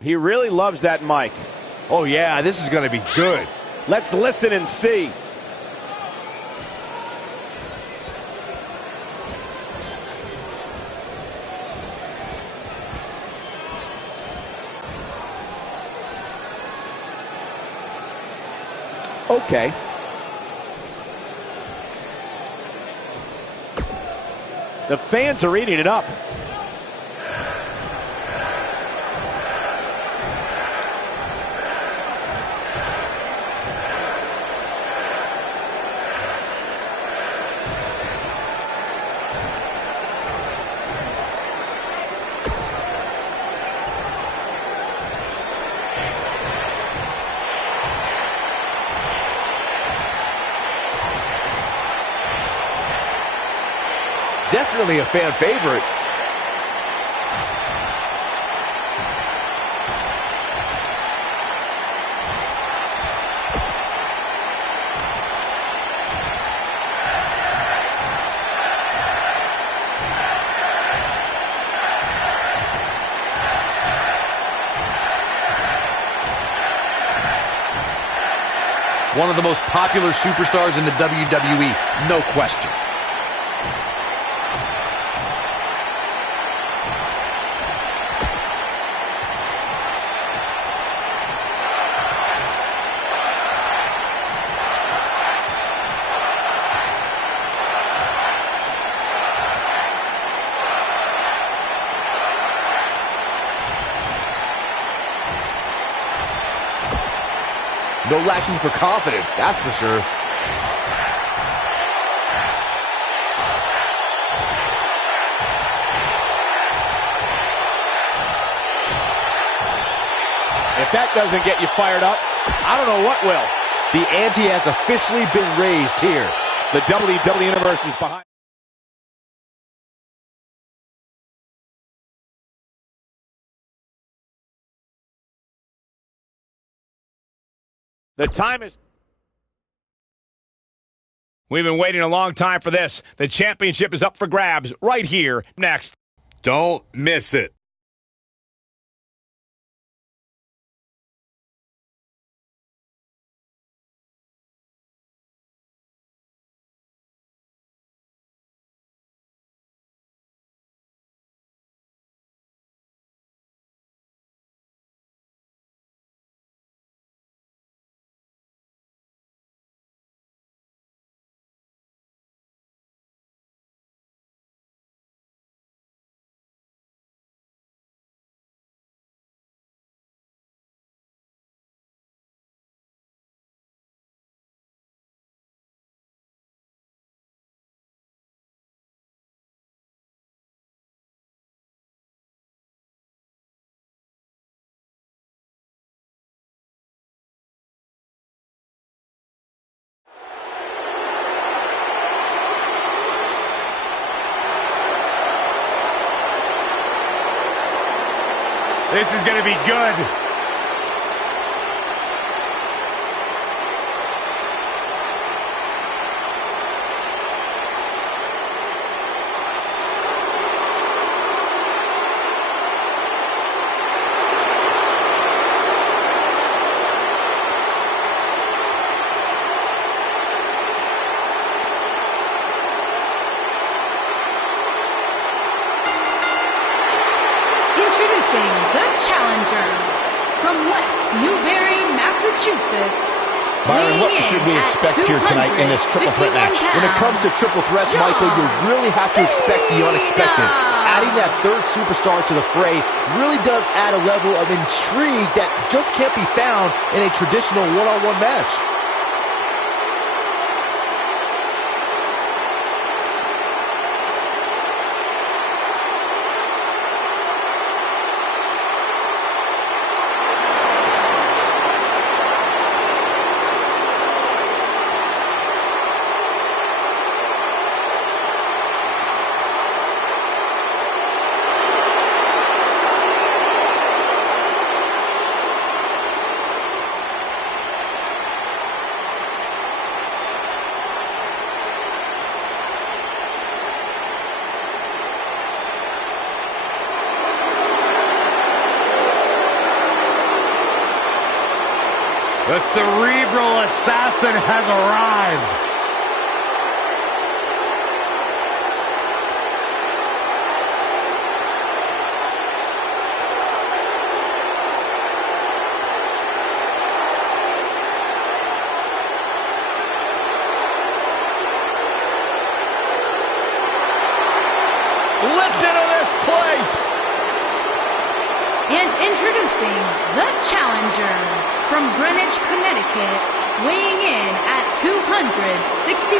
He really loves that mic. Oh yeah, this is going to be good. Let's listen and see. Okay. The fans are eating it up. Definitely a fan favorite. One of the most popular superstars in the WWE, no question. No lacking for confidence, that's for sure. If that doesn't get you fired up, I don't know what will. The ante has officially been raised here. The WWE Universe is behind. The time is... We've been waiting a long time for this. The championship is up for grabs right here next. Don't miss it. this is going to be good. Introducing the challenger from West Newbury, Massachusetts. Byron, what should we expect here tonight in this triple threat match? When it comes to triple threats, Michael, you really have to expect the unexpected. Adding that third superstar to the fray really does add a level of intrigue that just can't be found in a traditional one-on-one match. The Cerebral Assassin has arrived. Listen to this place. And introducing the challenger from Greenwich, Connecticut, weighing in at 260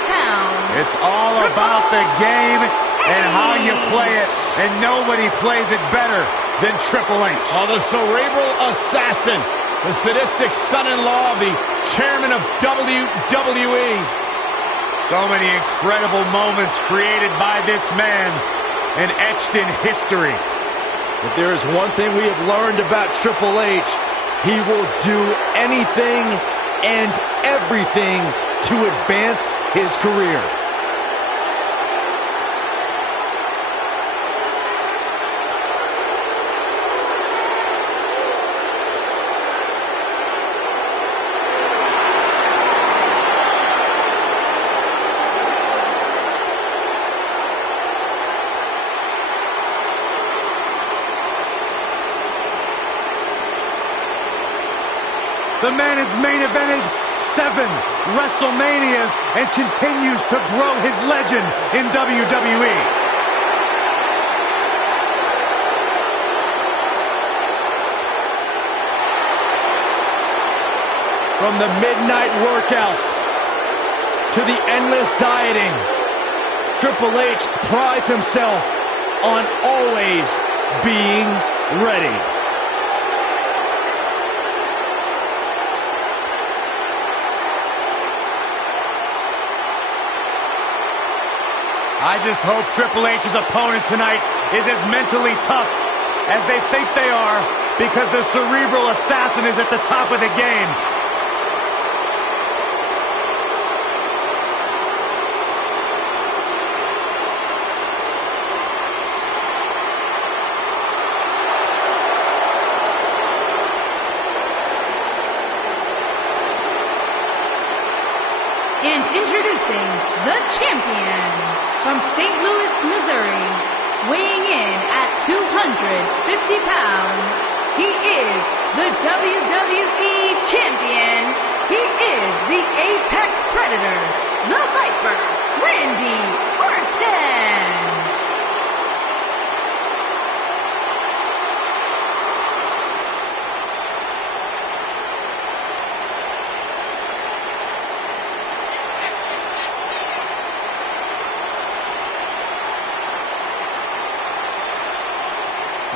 pounds. It's all about the game and how you play it, and nobody plays it better than Triple H. Oh, the Cerebral Assassin, the sadistic son-in-law of the chairman of WWE. So many incredible moments created by this man and etched in history. If there is one thing we have learned about Triple H, he will do anything and everything to advance his career. The man has main evented 7 WrestleManias and continues to grow his legend in WWE. From the midnight workouts to the endless dieting, Triple H prides himself on always being ready. I just hope Triple H's opponent tonight is as mentally tough as they think they are, because the Cerebral Assassin is at the top of the game. And introducing the champion from St. Louis, Missouri, weighing in at 250 pounds. He is the WWE Champion. He is the Apex Predator, the Viper, Randy Orton.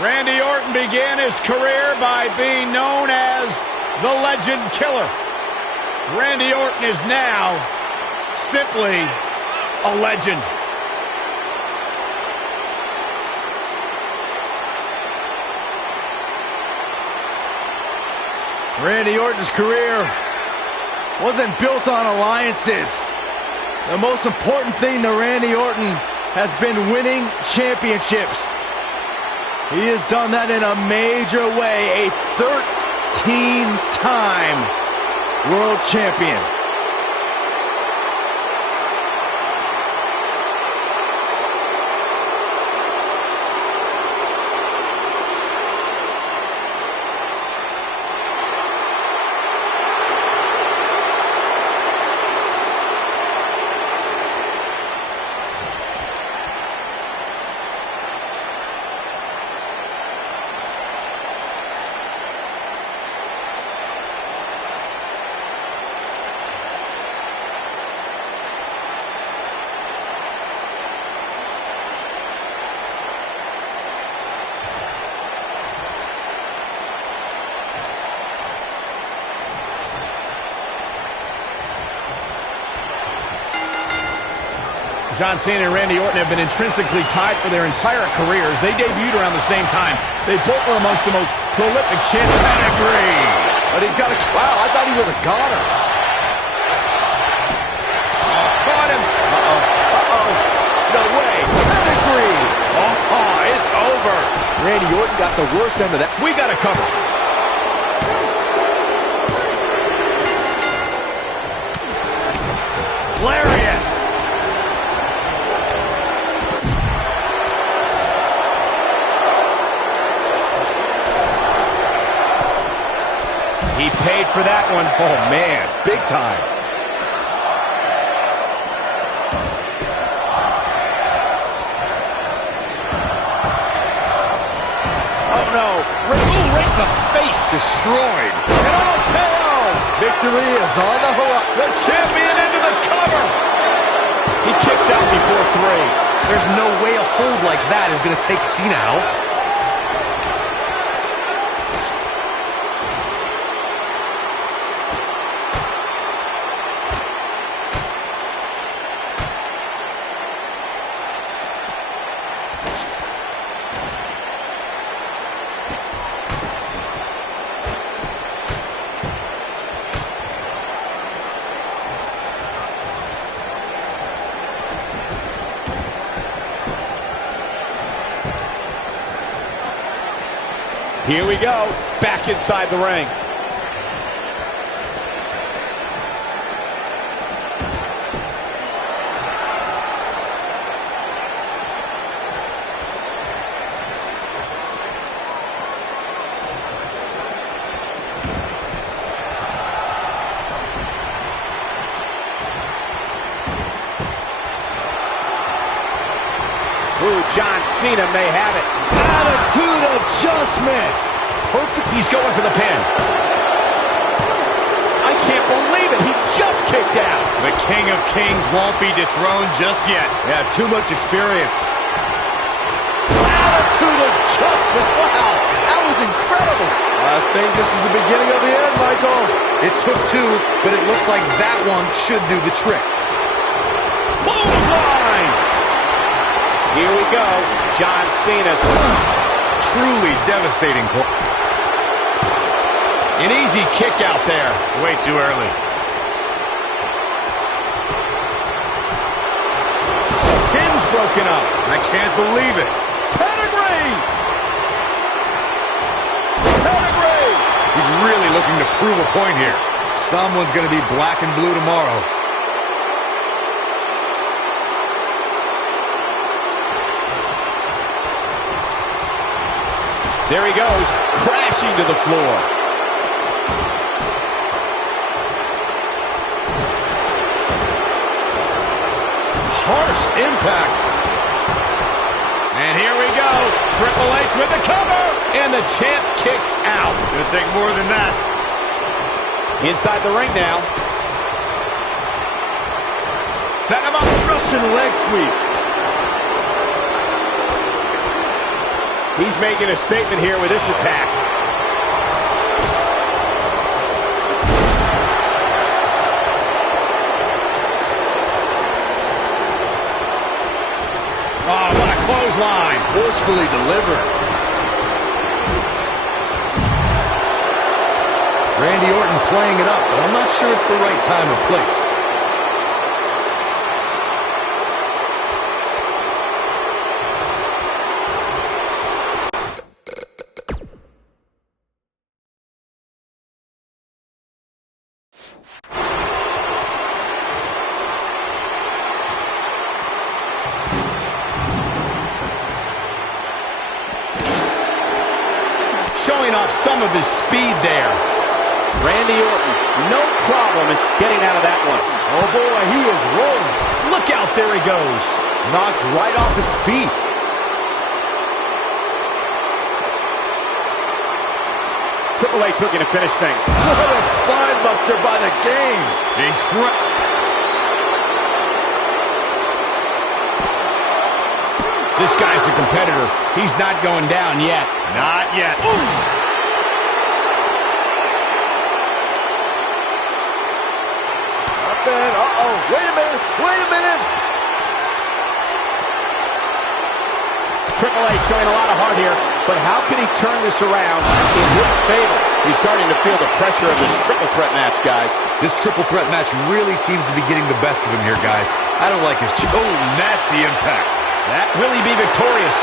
Randy Orton began his career by being known as the Legend Killer. Randy Orton is now simply a legend. Randy Orton's career wasn't built on alliances. The most important thing to Randy Orton has been winning championships. He has done that in a major way, a 13-time world champion. John Cena and Randy Orton have been intrinsically tied for their entire careers. They debuted around the same time. They both were amongst the most prolific champions. Pedigree. But he's got a... Wow, I thought he was a goner. Oh, caught him. No way. Pedigree. Oh, it's over. Randy Orton got the worst end of that. We got to cover. Lariat. He paid for that one. Oh, man. Big time. Oh, no. Right in the face. Destroyed. And on KO. Victory is on the horizon. The champion into the cover. He kicks out before 3. There's no way a hold like that is going to take Cena out. Here we go, back inside the ring. Ooh, John Cena may have it. Attitude adjustment. Perfect. He's going for the pin. I can't believe it. He just kicked out. The King of Kings won't be dethroned just yet. Yeah, too much experience. Attitude adjustment. Wow, that was incredible. I think this is the beginning of the end, Michael. It took 2, but it looks like that one should do the trick. Clothesline. Here we go. John Cena's Truly devastating. An easy kick out there. It's way too early. Pin's broken up. I can't believe it. Pedigree. Pedigree. He's really looking to prove a point here. Someone's going to be black and blue tomorrow. There he goes, crashing to the floor. Harsh impact. And here we go. Triple H with the cover. And the champ kicks out. Gonna take more than that. Inside the ring now. Set him up. Russian leg sweep. He's making a statement here with this attack. Oh, what a clothesline. Forcefully delivered. Randy Orton playing it up, but I'm not sure it's the right time or place. Showing off some of his speed there. Randy Orton, no problem in getting out of that one. Oh boy, he is rolling. Look out, there he goes. Knocked right off his feet. Triple H looking to finish things. What a spine buster by the Game. Incredible. This guy's a competitor. He's not going down yet. Not yet. Uh-oh, wait a minute. Triple H showing a lot of heart here, but how can he turn this around in his favor? He's starting to feel the pressure of this triple threat match, guys. This triple threat match really seems to be getting the best of him here, guys. I don't like his... Oh, nasty impact. Will he be victorious?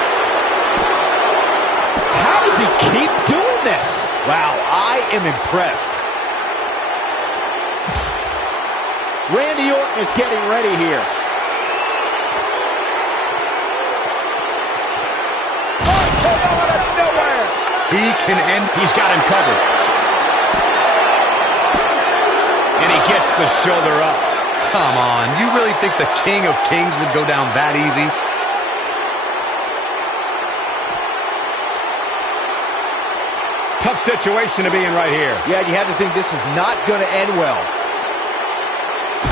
How does he keep doing this? Wow, I am impressed. Randy Orton is getting ready here. He can end... He's got him covered. And he gets the shoulder up. Come on, you really think the King of Kings would go down that easy? Tough situation to be in right here. Yeah, you have to think this is not going to end well.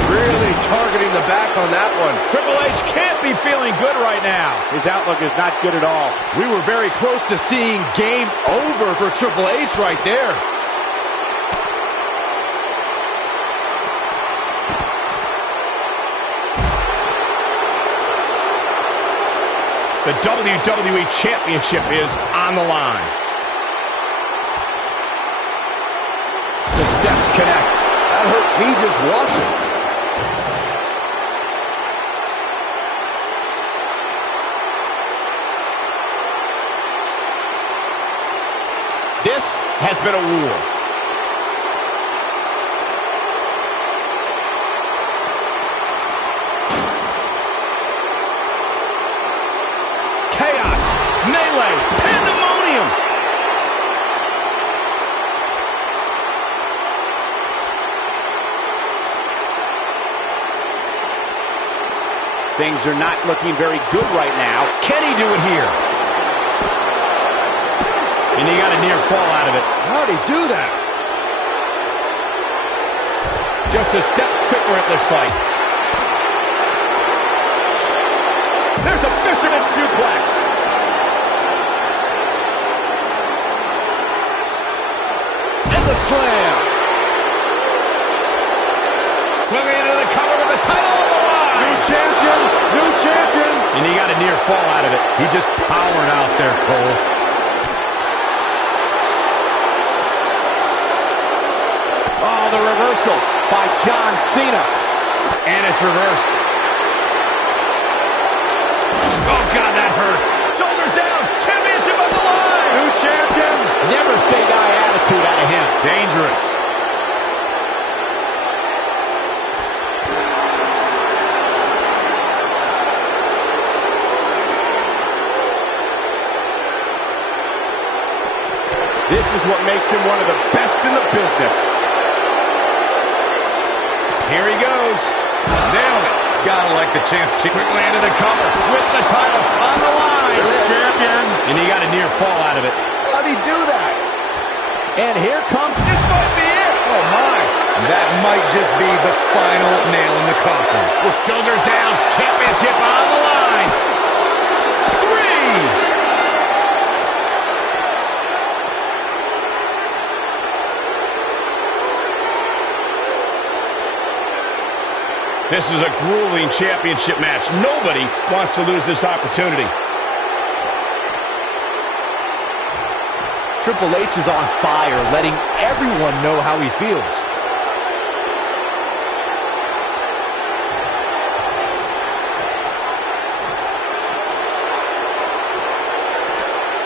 Really targeting the back on that one. Triple H can't be feeling good right now. His outlook is not good at all. We were very close to seeing game over for Triple H right there. The WWE Championship is on the line. The steps connect. That hurt me just watching. This has been a war. Chaos, melee, pandemonium. Things are not looking very good right now. Can he do it here? And he got a near fall out of it. How did he do that? Just a step quicker, it looks like. There's a fisherman suplex. And the slam. Moving into the cover with the title on the line. New champion, new champion. And he got a near fall out of it. He just powered out there, Cole. Oh, the reversal by John Cena. And it's reversed. Oh, God, that hurt. Shoulders down. Championship on the line. New champion. Never say die attitude out of him. Dangerous. This is what makes him one of the best in the business. Here he goes. Nailed it. Gotta like the championship. Quickly into the cover with the title on the line. Champion. And he got a near fall out of it. How did he do that? And here comes, this might be it. Oh, my. That might just be the final nail in the coffin. With shoulders down, championship on the line. 3. This is a grueling championship match. Nobody wants to lose this opportunity. Triple H is on fire, letting everyone know how he feels.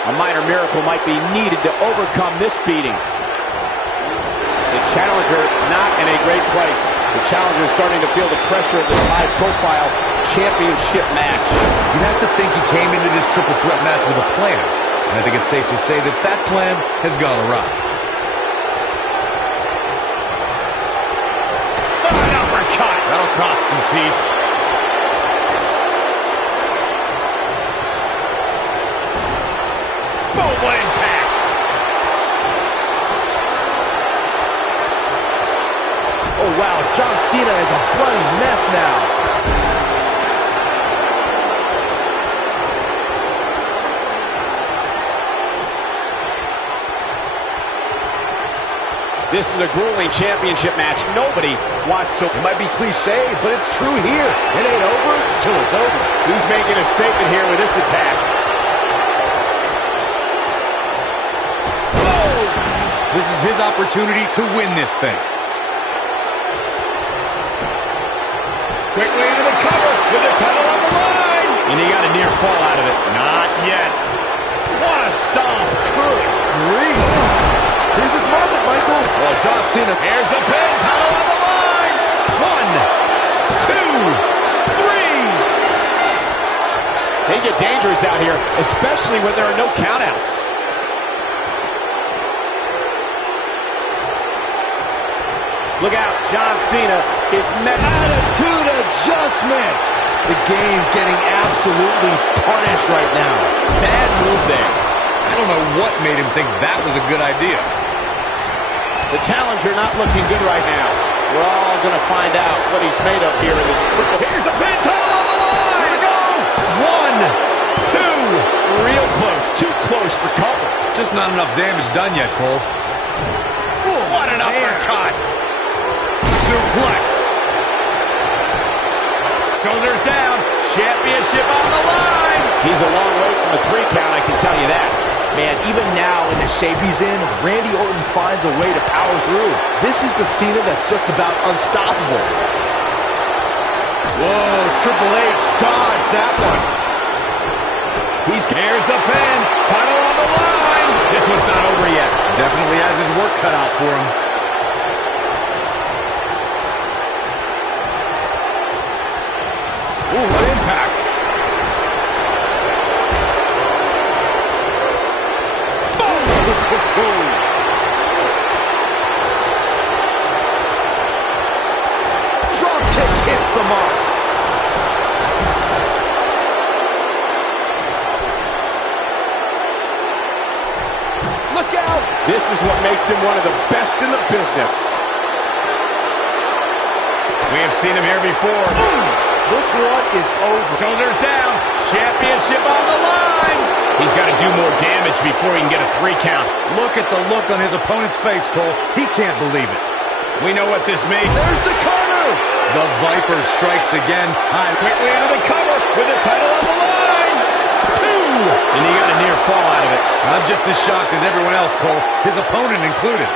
A minor miracle might be needed to overcome this beating. The challenger not in a great place. The challenger is starting to feel the pressure of this high-profile championship match. You have to think he came into this triple threat match with a plan. And I think it's safe to say that that plan has gone awry. An uppercut. That'll cost some teeth. Boom, what impact. Oh, wow, John Cena is a bloody mess now. This is a grueling championship match. Nobody wants to... It might be cliche, but it's true here. It ain't over till it's over. He's making a statement here with this attack. This is his opportunity to win this thing. Quickly into the cover with the title on the line. And he got a near fall out of it. Not yet. What a stomp. Good grief. Here's his moment, Michael. Well, John Cena. Here's the pin. Title on the line. 1, 2, 3. They get dangerous out here, especially when there are no countouts. Look out, John Cena is met. Attitude adjustment. The game getting absolutely punished right now. Bad move there. I don't know what made him think that was a good idea. The challenger not looking good right now. We're all going to find out what he's made of here in this triple. Here's the pin. Title on the line. Here we go. 1, 2. Real close. Too close for cover. Just not enough damage done yet, Cole. Ooh, what an uppercut. Suplex. Shoulders down. Championship on the line. He's a long way from a 3 count, I can tell you that. Man, even now in the shape he's in, Randy Orton finds a way to power through. This is the Cena that's just about unstoppable. Whoa, Triple H dodged that one. Here's the pin. Title on the line. This one's not over yet. Definitely has his work cut out for him. Ooh, what impact. Boom! Drop kick hits the mark. Look out! This is what makes him one of the best in the business. We have seen him here before. This one is over. Shoulders down. Championship on the line. He's got to do more damage before he can get a 3 count. Look at the look on his opponent's face, Cole. He can't believe it. We know what this means. There's the cover. The Viper strikes again. Quickly into the cover with the title on the line. 2. And he got a near fall out of it. I'm just as shocked as everyone else, Cole, his opponent included.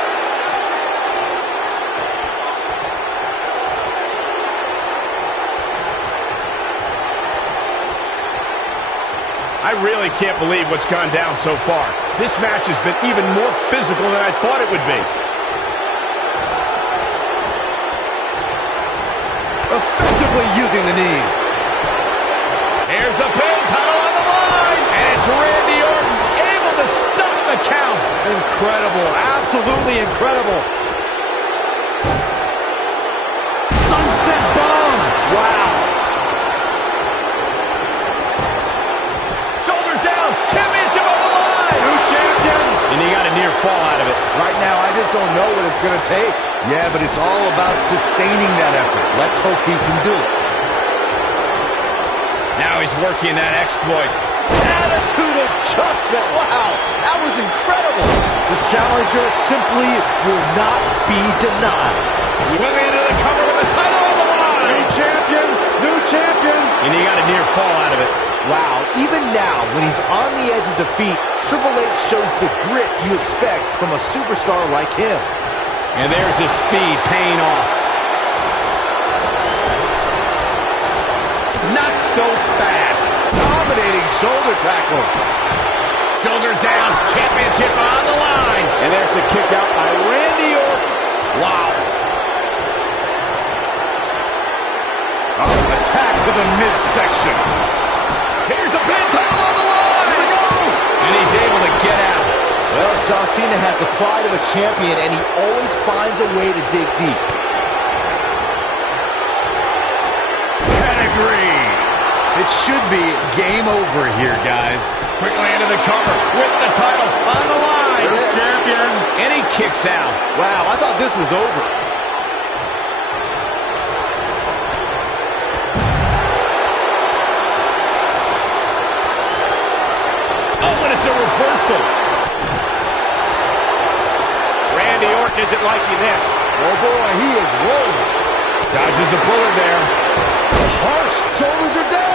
I really can't believe what's gone down so far. This match has been even more physical than I thought it would be. Effectively using the knee. Here's the pin, title on the line. And it's Randy Orton able to stop the count. Incredible. Absolutely incredible. Sunset bomb. Wow. Shoulders down. Championship on the line. New champion. And he got a near fall out of it. Right now, I just don't know what it's going to take. Yeah, but it's all about sustaining that effort. Let's hope he can do it. Now he's working that exploit. Attitude adjustment. Wow, that was incredible. The challenger simply will not be denied. Quickly into the cover with the title on the line. New champion. And he got a near fall out of it. Wow, even now, when he's on the edge of defeat, Triple H shows the grit you expect from a superstar like him. And there's his speed paying off. Not so fast. Dominating shoulder tackle. Shoulders down, championship on the line. And there's the kick out by Randy Orton. Wow. Oh, attack to the midsection. Here's the pin, title on the line. Here we go. And he's able to get out. Well, John Cena has the pride of a champion, and he always finds a way to dig deep. Pedigree. It should be game over here, guys. Quickly into the cover with the title on the line. Champion. And he kicks out. Wow, I thought this was over. Oh, and it's a reversal. Randy Orton isn't liking this. Oh boy, he is rolling. Dodges a bullet there. Harsh, shoulders are down.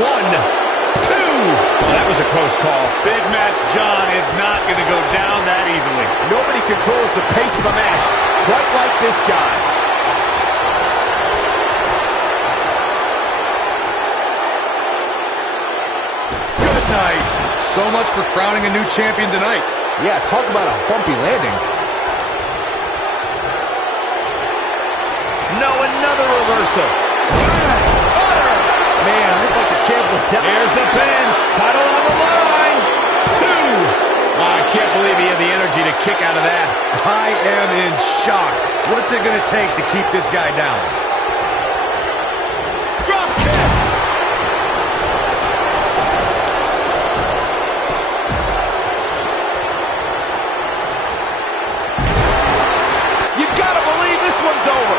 1, 2. Well, that was a close call. Big Match John is not going to go down that easily. Nobody controls the pace of a match quite like this guy. Good night. So much for crowning a new champion tonight. Yeah, talk about a bumpy landing. No, another reversal. Man, looked like the champ was down. Here's the pin. Title on the line. 2. Wow, I can't believe he had the energy to kick out of that. I am in shock. What's it going to take to keep this guy down? Drop kick. You gotta believe this one's over.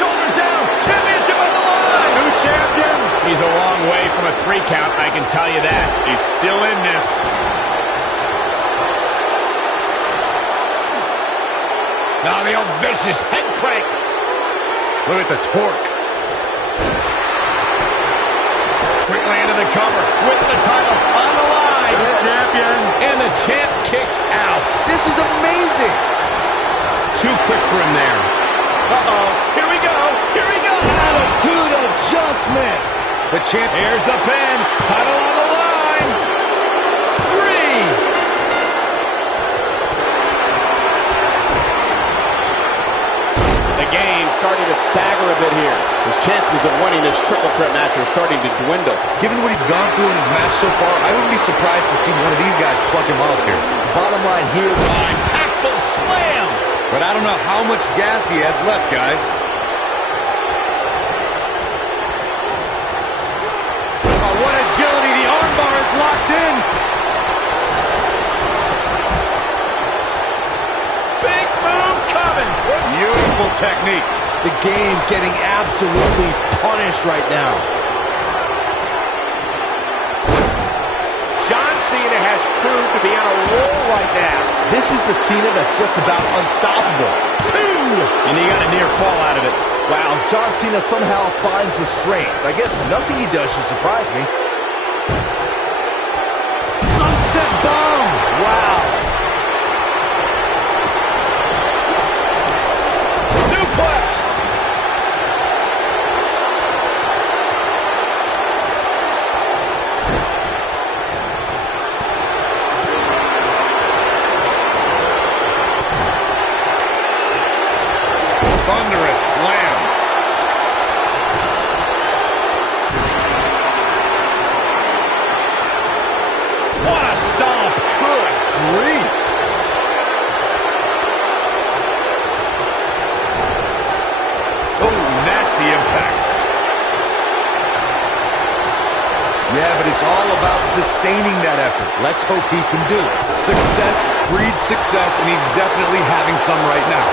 Shoulders down. Championship on the line. New champion. He's a long way from a 3 count, I can tell you that. He's still in this. Now the old vicious head crank. Look at the torque. Quickly into the cover with the title on the line. Champion. And the champ kicks out. This is amazing. Too quick for him there. Uh-oh. Here we go. Here we go. Attitude adjustment. The champ. Here's the pin. Title on the line. 3. The game starting to stagger a bit here. His chances of winning this triple threat match are starting to dwindle. Given what he's gone through in his match so far, I wouldn't be surprised to see one of these guys pluck him off here. Bottom line here. Impactful slam. But I don't know how much gas he has left, guys. Oh, what agility. The armbar is locked in. Big move coming. Beautiful technique. The game getting absolutely punished right now. John Cena has proved to be on a roll right now. This is the Cena that's just about unstoppable. 2. And he got a near fall out of it. Wow, John Cena somehow finds the strength. I guess nothing he does should surprise me. Sunset bomb. Wow. Suplex. Thunderous slam. What a stomp. Good grief. Oh, nasty impact. Yeah, but it's all about sustaining that effort. Let's hope he can do it. Success breeds success, and he's definitely having some right now.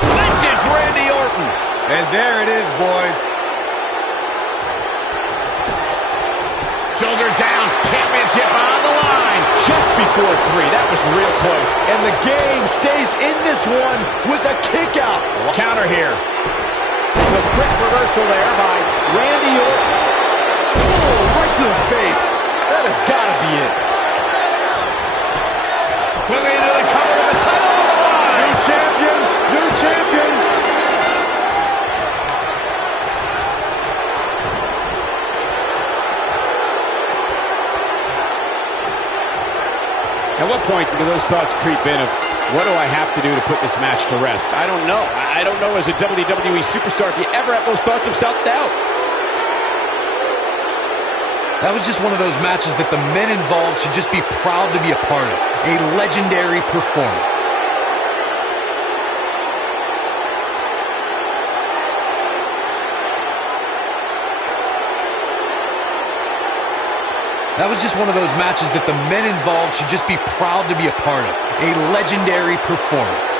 Vintage Randy Orton. And there it is, boys. Shoulders down. Championship on the line. Just before 3. That was real close. And the game stays in this one with a here. The quick reversal there by Randy Orton. Oh, right to the face. That has got to be it. Quickly into the cover of the title on the line. New champion, new champion. At what point do those thoughts creep in of, what do I have to do to put this match to rest? I don't know. I don't know as a WWE superstar if you ever have those thoughts of self-doubt. That was just one of those matches that the men involved should just be proud to be a part of. A legendary performance. That was just one of those matches that the men involved should just be proud to be a part of. A legendary performance.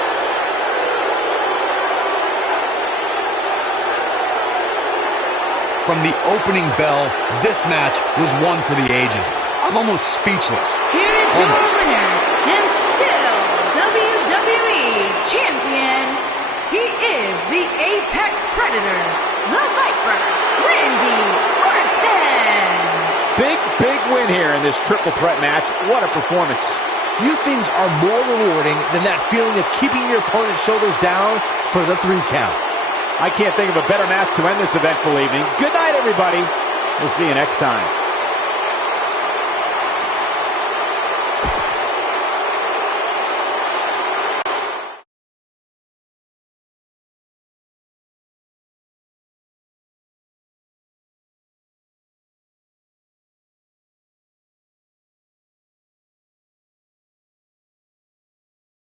From the opening bell, this match was one for the ages. I'm almost speechless. Here is your winner, and still WWE Champion. He is the Apex Predator, the Viper, Randy Orton. Big win here in this triple threat match. What a performance. Few things are more rewarding than that feeling of keeping your opponent's shoulders down for the 3 count. I can't think of a better match to end this eventful evening. Good night, everybody. We'll see you next time.